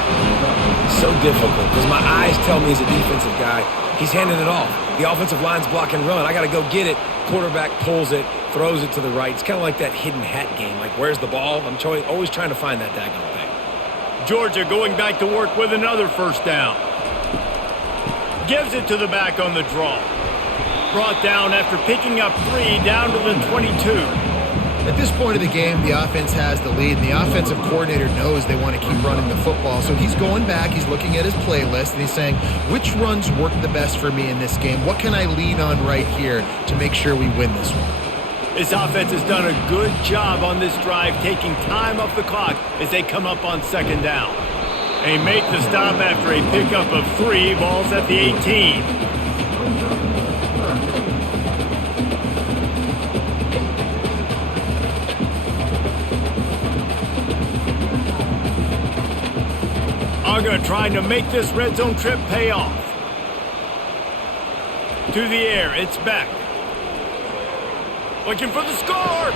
So difficult because my eyes tell me as a defensive guy, he's handing it off. The offensive line's block and run. I got to go get it. Quarterback pulls it, throws it to the right. It's kind of like that hidden hat game. Like, where's the ball? I'm always trying to find that daggone thing. Georgia going back to work with another first down. Gives it to the back on the draw. Brought down after picking up 3 down to the 22. At this point of the game, the offense has the lead, and the offensive coordinator knows they want to keep running the football. So he's going back, he's looking at his playlist, and he's saying, which runs work the best for me in this game? What can I lean on right here to make sure we win this one? This offense has done a good job on this drive, taking time off the clock as they come up on 2nd down. They make the stop after a pickup of 3 balls at the 18. Gonzaga trying to make this red zone trip pay off. To the air, it's Beck. Looking for the score.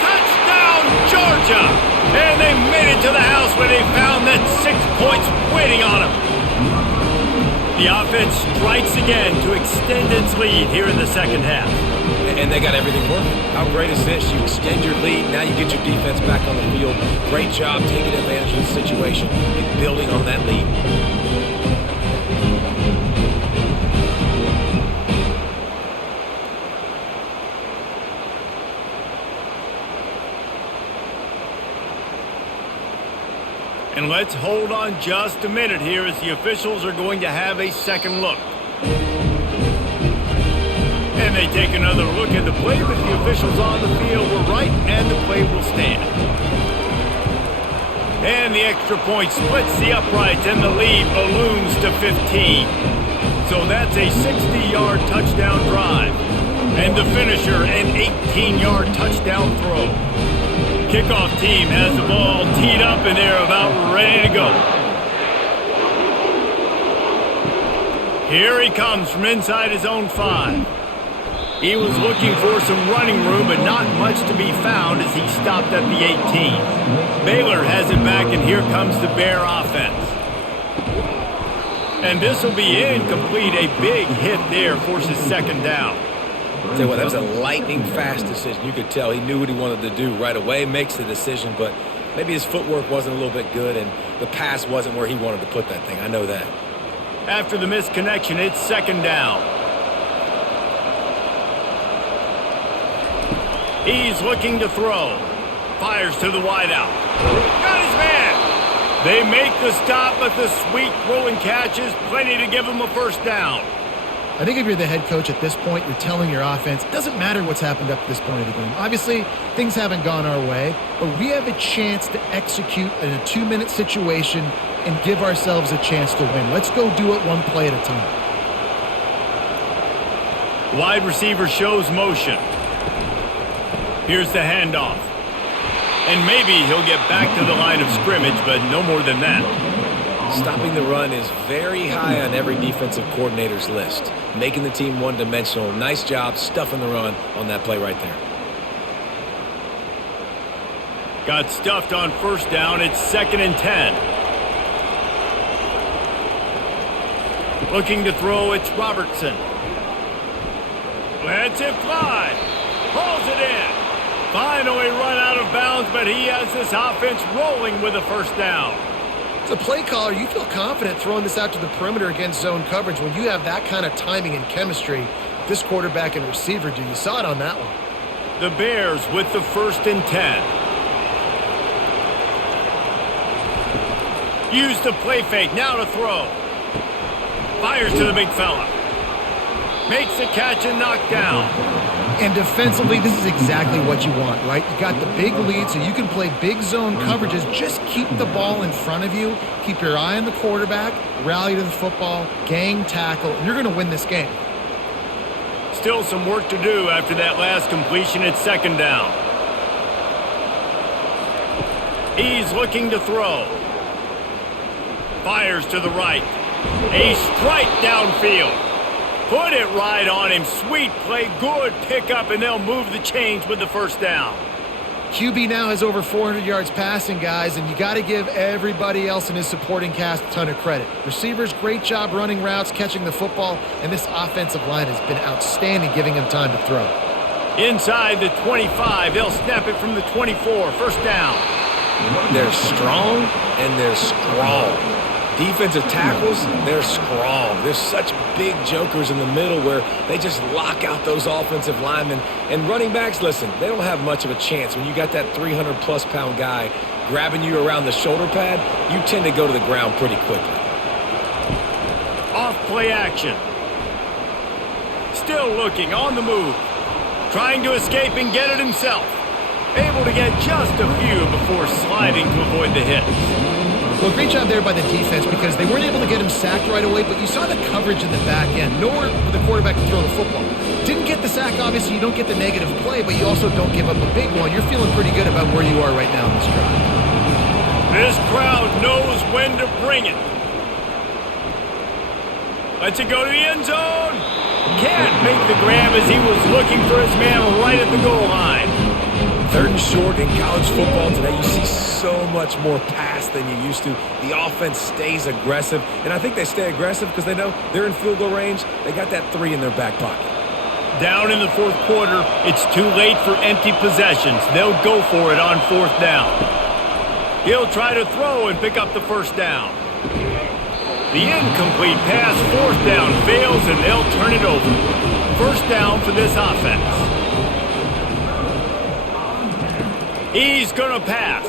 Touchdown, Georgia! And they made it to the house where they found that 6 points waiting on them. The offense strikes again to extend its lead here in the second half. And they got everything working. How great is this? You extend your lead, now you get your defense back on the field. Great job taking advantage of the situation and building on that lead. And let's hold on just a minute here as the officials are going to have a second look. And they take another look at the play, but the officials on the field were right, and the play will stand. And the extra point splits the uprights, and the lead balloons to 15. So that's a 60-yard touchdown drive. And the finisher, an 18-yard touchdown throw. Kickoff team has the ball teed up, and they're about ready to go. Here he comes from inside his own 5. He was looking for some running room, but not much to be found as he stopped at the 18. Baylor has it back, and here comes the Bear offense. And this will be incomplete. A big hit there forces second down. Tell you what, that was a lightning-fast decision. You could tell he knew what he wanted to do right away, makes the decision, but maybe his footwork wasn't a little bit good, and the pass wasn't where he wanted to put that thing. I know that. After the missed connection, it's second down. He's looking to throw. Fires to the wideout. Got his man. They make the stop, but the sweet throw and catch is plenty to give him a first down. I think if you're the head coach at this point, you're telling your offense, it doesn't matter what's happened up to this point of the game. Obviously, things haven't gone our way, but we have a chance to execute in a 2-minute situation and give ourselves a chance to win. Let's go do it one play at a time. Wide receiver shows motion. Here's the handoff. And maybe he'll get back to the line of scrimmage, but no more than that. Stopping the run is very high on every defensive coordinator's list. Making the team one-dimensional. Nice job stuffing the run on that play right there. Got stuffed on first down. It's 2nd and 10. Looking to throw, it's Robertson. Lets it fly. Pulls it in. Finally run out of bounds, but he has this offense rolling with a first down. As a play caller, you feel confident throwing this out to the perimeter against zone coverage when you have that kind of timing and chemistry. This quarterback and receiver do. You saw it on that one. The Bears with the 1st and 10. Use the play fake, now to throw. Fires to the big fella. Makes the catch and knocked down. And defensively, this is exactly what you want, right? You got the big lead, so you can play big zone coverages. Just keep the ball in front of you. Keep your eye on the quarterback. Rally to the football. Gang tackle. And you're going to win this game. Still some work to do after that last completion. It's 2nd down. He's looking to throw. Fires to the right. A strike downfield. Put it right on him. Sweet play, good pickup, and they'll move the chains with the first down. QB now has over 400 yards passing, guys, and you got to give everybody else in his supporting cast a ton of credit. Receivers, great job running routes, catching the football, and this offensive line has been outstanding, giving him time to throw. Inside the 25, they'll snap it from the 24. First down. They're strong, and they're strong. Defensive tackles, they're strong. There's such big jokers in the middle where they just lock out those offensive linemen. And running backs, listen, they don't have much of a chance. When you got that 300-plus pound guy grabbing you around the shoulder pad, you tend to go to the ground pretty quickly. Off play action. Still looking, on the move. Trying to escape and get it himself. Able to get just a few before sliding to avoid the hits. Well, great job there by the defense because they weren't able to get him sacked right away, but you saw the coverage in the back end. Nowhere for the quarterback to throw the football. Didn't get the sack, obviously. You don't get the negative play, but you also don't give up a big one. You're feeling pretty good about where you are right now in this drive. This crowd knows when to bring it. Lets it go to the end zone. Can't make the grab as he was looking for his man right at the goal line. 3rd and short in college football today, you see so much more pass than you used to. The offense stays aggressive, and I think they stay aggressive because they know they're in field goal range. They got that 3 in their back pocket. Down in the 4th quarter, it's too late for empty possessions. They'll go for it on 4th down. He'll try to throw and pick up the 1st down. The incomplete pass, 4th down, fails, and they'll turn it over. 1st down for this offense. He's going to pass.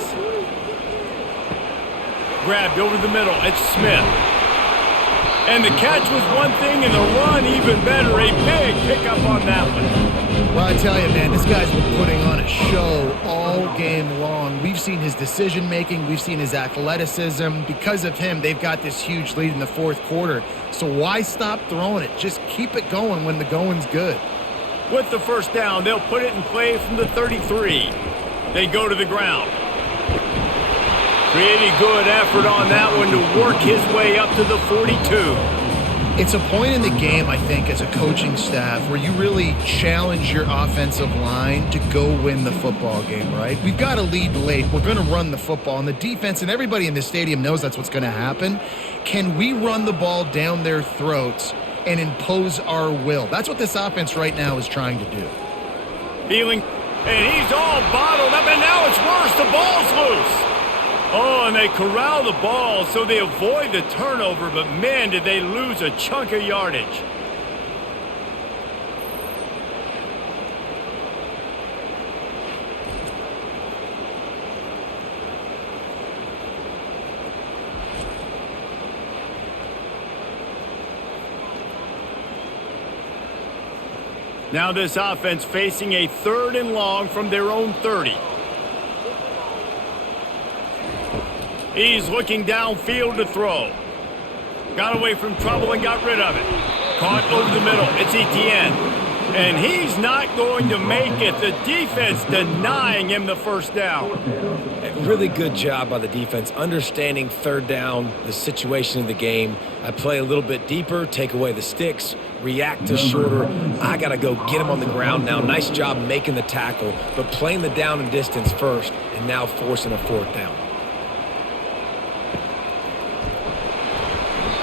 Grabbed over the middle. It's Smith. And the catch was one thing, and the run even better. A big pickup on that one. Well, I tell you, man, this guy's been putting on a show all game long. We've seen his decision-making. We've seen his athleticism. Because of him, they've got this huge lead in the 4th quarter. So why stop throwing it? Just keep it going when the going's good. With the 1st down, they'll put it in play from the 33. They go to the ground. Pretty good effort on that one to work his way up to the 42. It's a point in the game, I think, as a coaching staff where you really challenge your offensive line to go win the football game, right? We've got to lead late. We're going to run the football. And the defense and everybody in the stadium knows that's what's going to happen. Can we run the ball down their throats and impose our will? That's what this offense right now is trying to do. Feeling, and he's all bottled up, and now it's worse. The ball's loose. Oh, and they corral the ball so they avoid the turnover, but man, did they lose a chunk of yardage. Now this offense facing a 3rd and long from their own 30. He's looking downfield to throw. Got away from trouble and got rid of it. Caught over the middle. It's Etienne. And he's not going to make it. The defense denying him the 1st down. A really good job by the defense, understanding 3rd down, the situation of the game. I play a little bit deeper, take away the sticks, react to shorter. I got to go get him on the ground now. Nice job making the tackle, but playing the down and distance first and now forcing a 4th down.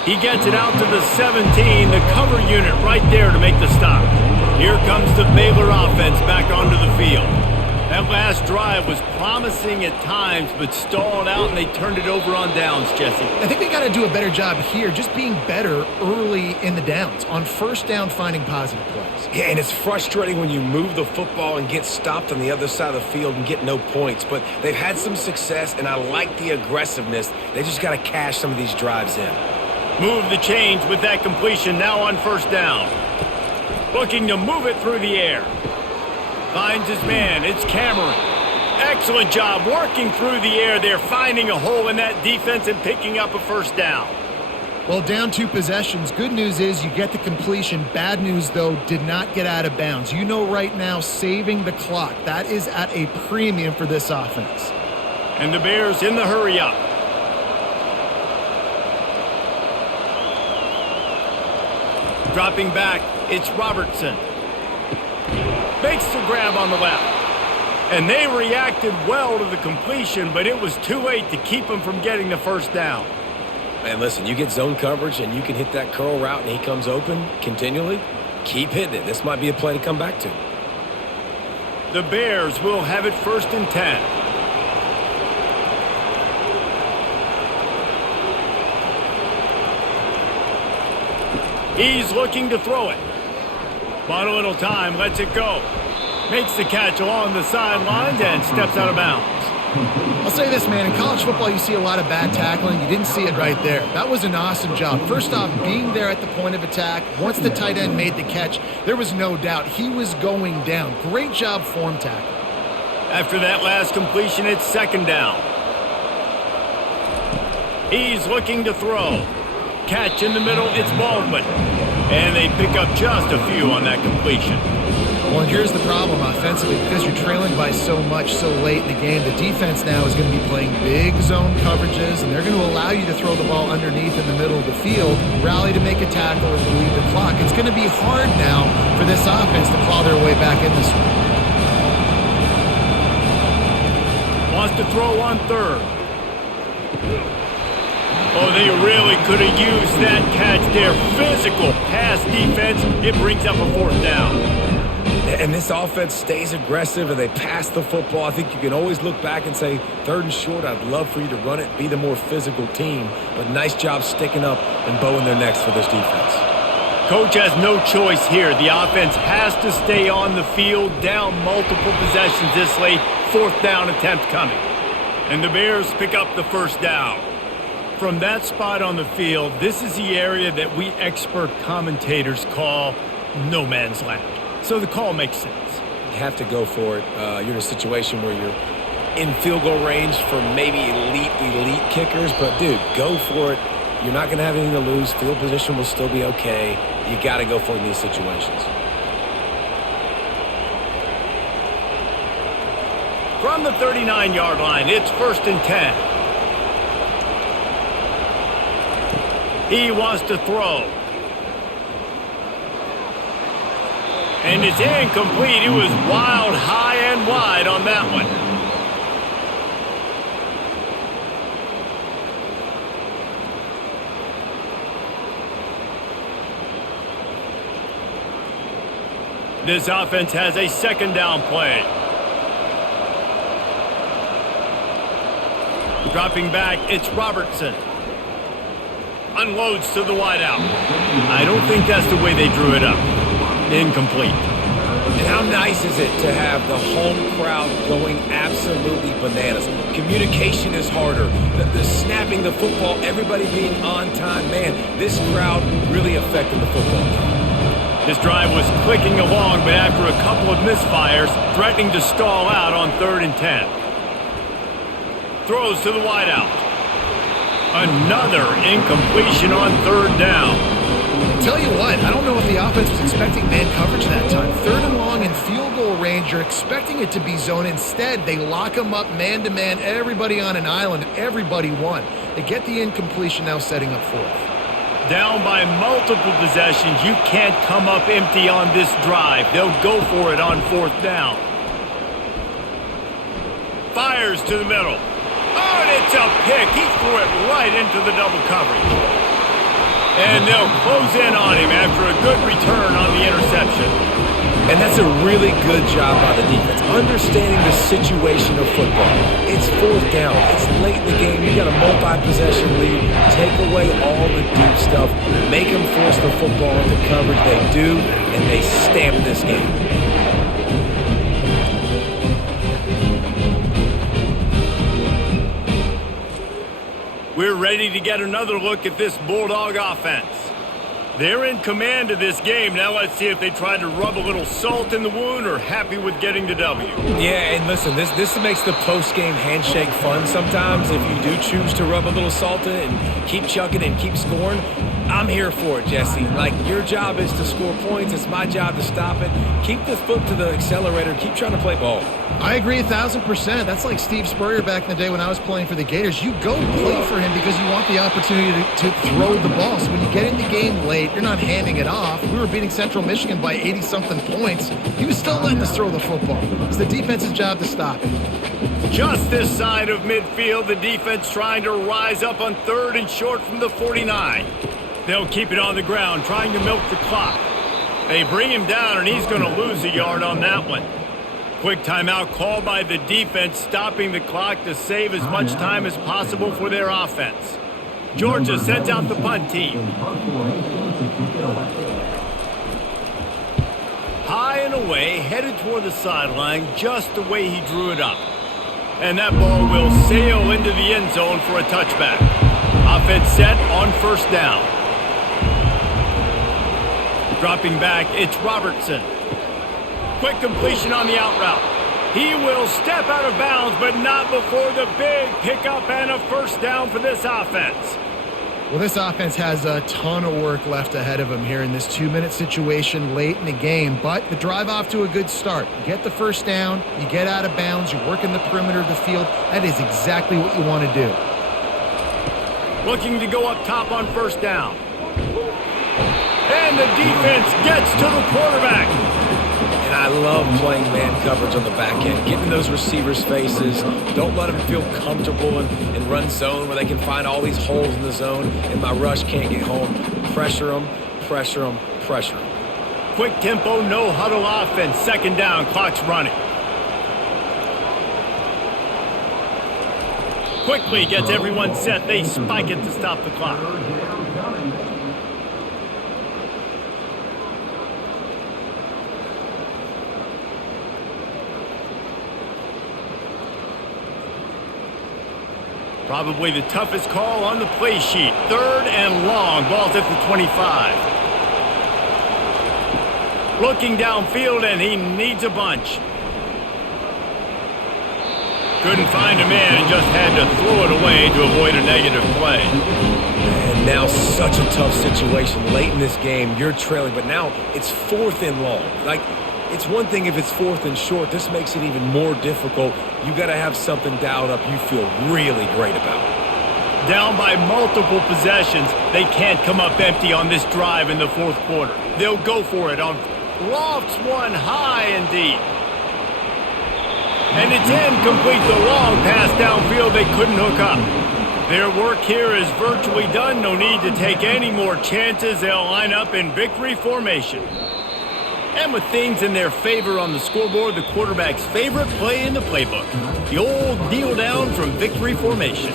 He gets it out to the 17, the cover unit right there to make the stop. Here comes the Baylor offense back onto the field. That last drive was promising at times, but stalled out, and they turned it over on downs, Jesse. I think they got to do a better job here, just being better early in the downs, on 1st down finding positive plays. Yeah, and it's frustrating when you move the football and get stopped on the other side of the field and get no points, but they've had some success, and I like the aggressiveness. They just got to cash some of these drives in. Move the change with that completion now on 1st down. Looking to move it through the air. Finds his man. It's Cameron. Excellent job working through the air there, finding a hole in that defense and picking up a 1st down. Well, down 2 possessions. Good news is you get the completion. Bad news, though, did not get out of bounds. You know right now, saving the clock. That is at a premium for this offense. And the Bears in the hurry up. Dropping back, it's Robertson. Makes the grab on the left. And they reacted well to the completion, but it was too late to keep them from getting the 1st down. Man, listen, you get zone coverage and you can hit that curl route and he comes open continually, keep hitting it. This might be a play to come back to. The Bears will have it 1st and 10. He's looking to throw it. Bought a little time, lets it go. Makes the catch along the sidelines and steps out of bounds. I'll say this, man. In college football, you see a lot of bad tackling. You didn't see it right there. That was an awesome job. First off, being there at the point of attack. Once the tight end made the catch, there was no doubt he was going down. Great job form tackle. After that last completion, it's 2nd down. He's looking to throw. Catch in the middle, it's Baldwin. And they pick up just a few on that completion. Well, and here's the problem offensively. Because you're trailing by so much so late in the game, the defense now is going to be playing big zone coverages, and they're going to allow you to throw the ball underneath in the middle of the field, rally to make a tackle, and bleed the clock. It's going to be hard now for this offense to claw their way back in this one. Wants to throw on third. Oh, they really could have used that catch there. Physical pass defense. It brings up a fourth down. And this offense stays aggressive and they pass the football. I think you can always look back and say, 3rd and short, I'd love for you to run it, be the more physical team. But nice job sticking up and bowing their necks for this defense. Coach has no choice here. The offense has to stay on the field, down multiple possessions this late. 4th down attempt coming. And the Bears pick up the first down. From that spot on the field, this is the area that we expert commentators call no man's land. So the call makes sense. You have to go for it. You're in a situation where you're in field goal range for maybe elite kickers. But, dude, go for it. You're not going to have anything to lose. Field position will still be okay. You got to go for it in these situations. From the 39-yard line, it's 1st and 10. He wants to throw. And it's incomplete. It was wild, high and wide on that one. This offense has a 2nd down play. Dropping back, it's Robertson. Unloads to the wideout. I don't think that's the way they drew it up. Incomplete. And how nice is it to have the home crowd going absolutely bananas? Communication is harder. The snapping the football, everybody being on time. Man, this crowd really affected the football game. This drive was clicking along, but after a couple of misfires, threatening to stall out on 3rd and 10. Throws to the wideout. Another incompletion on 3rd down. Tell you what, I don't know if the offense was expecting man coverage that time. 3rd and long in field goal range, you're expecting it to be zone. Instead, they lock them up man-to-man, everybody on an island, and everybody won. They get the incompletion now setting up 4th. Down by multiple possessions, you can't come up empty on this drive. They'll go for it on 4th down. Fires to the middle. Oh, and it's a pick. He threw it right into the double coverage. And they'll close in on him after a good return on the interception. And that's a really good job by the defense, understanding the situation of football. It's 4th down. It's late in the game. You got a multi-possession lead. Take away all the deep stuff. Make them force the football into coverage. They do, and they stamp this game. We're ready to get another look at this Bulldog offense. They're in command of this game. Now let's see if they try to rub a little salt in the wound or happy with getting the W. Yeah, and listen, this makes the post-game handshake fun sometimes. If you do choose to rub a little salt in it and keep chucking and keep scoring, I'm here for it, Jesse. Like, your job is to score points. It's my job to stop it. Keep the foot to the accelerator. Keep trying to play ball. I agree 1,000%. That's like Steve Spurrier back in the day when I was playing for the Gators. You go play for him because you want the opportunity to throw the ball. So when you get in the game late, you're not handing it off. We were beating Central Michigan by 80-something points. He was still letting us throw the football. It's the defense's job to stop it. Just this side of midfield, the defense trying to rise up on 3rd and short from the 49. They'll keep it on the ground, trying to milk the clock. They bring him down, and he's going to lose a yard on that one. Quick timeout called by the defense, stopping the clock to save as much time as possible for their offense. Georgia sends out the punt team. High and away, headed toward the sideline, just the way he drew it up. And that ball will sail into the end zone for a touchback. Offense set on 1st down. Dropping back, it's Robertson. Quick completion on the out route. He will step out of bounds, but not before the big pickup and a 1st down for this offense. Well, this offense has a ton of work left ahead of them here in this 2-minute situation late in the game, but the drive off to a good start. You get the first down, you get out of bounds, you work in the perimeter of the field. That is exactly what you want to do. Looking to go up top on first down. And the defense gets to the quarterback. And I love playing man coverage on the back end, getting those receivers' faces. Don't let them feel comfortable in run zone where they can find all these holes in the zone and my rush can't get home. Pressure them, pressure them, pressure them. Quick tempo, no huddle offense. Second down, clock's running. Quickly gets everyone set. They spike it to stop the clock. Probably the toughest call on the play sheet. Third and long. Ball's at the 25. Looking downfield, and he needs a bunch. Couldn't find a man and just had to throw it away to avoid a negative play. And now such a tough situation. Late in this game, you're trailing, but now it's 4th and long. Like, it's one thing if it's 4th and short. This makes it even more difficult. You got to have something dialed up you feel really great about. Down by multiple possessions, they can't come up empty on this drive in the 4th quarter. They'll go for it on lofts one high and deep. And it's incomplete. The long pass downfield, they couldn't hook up. Their work here is virtually done. No need to take any more chances. They'll line up in victory formation. And with things in their favor on the scoreboard, the quarterback's favorite play in the playbook. The old kneel down from victory formation.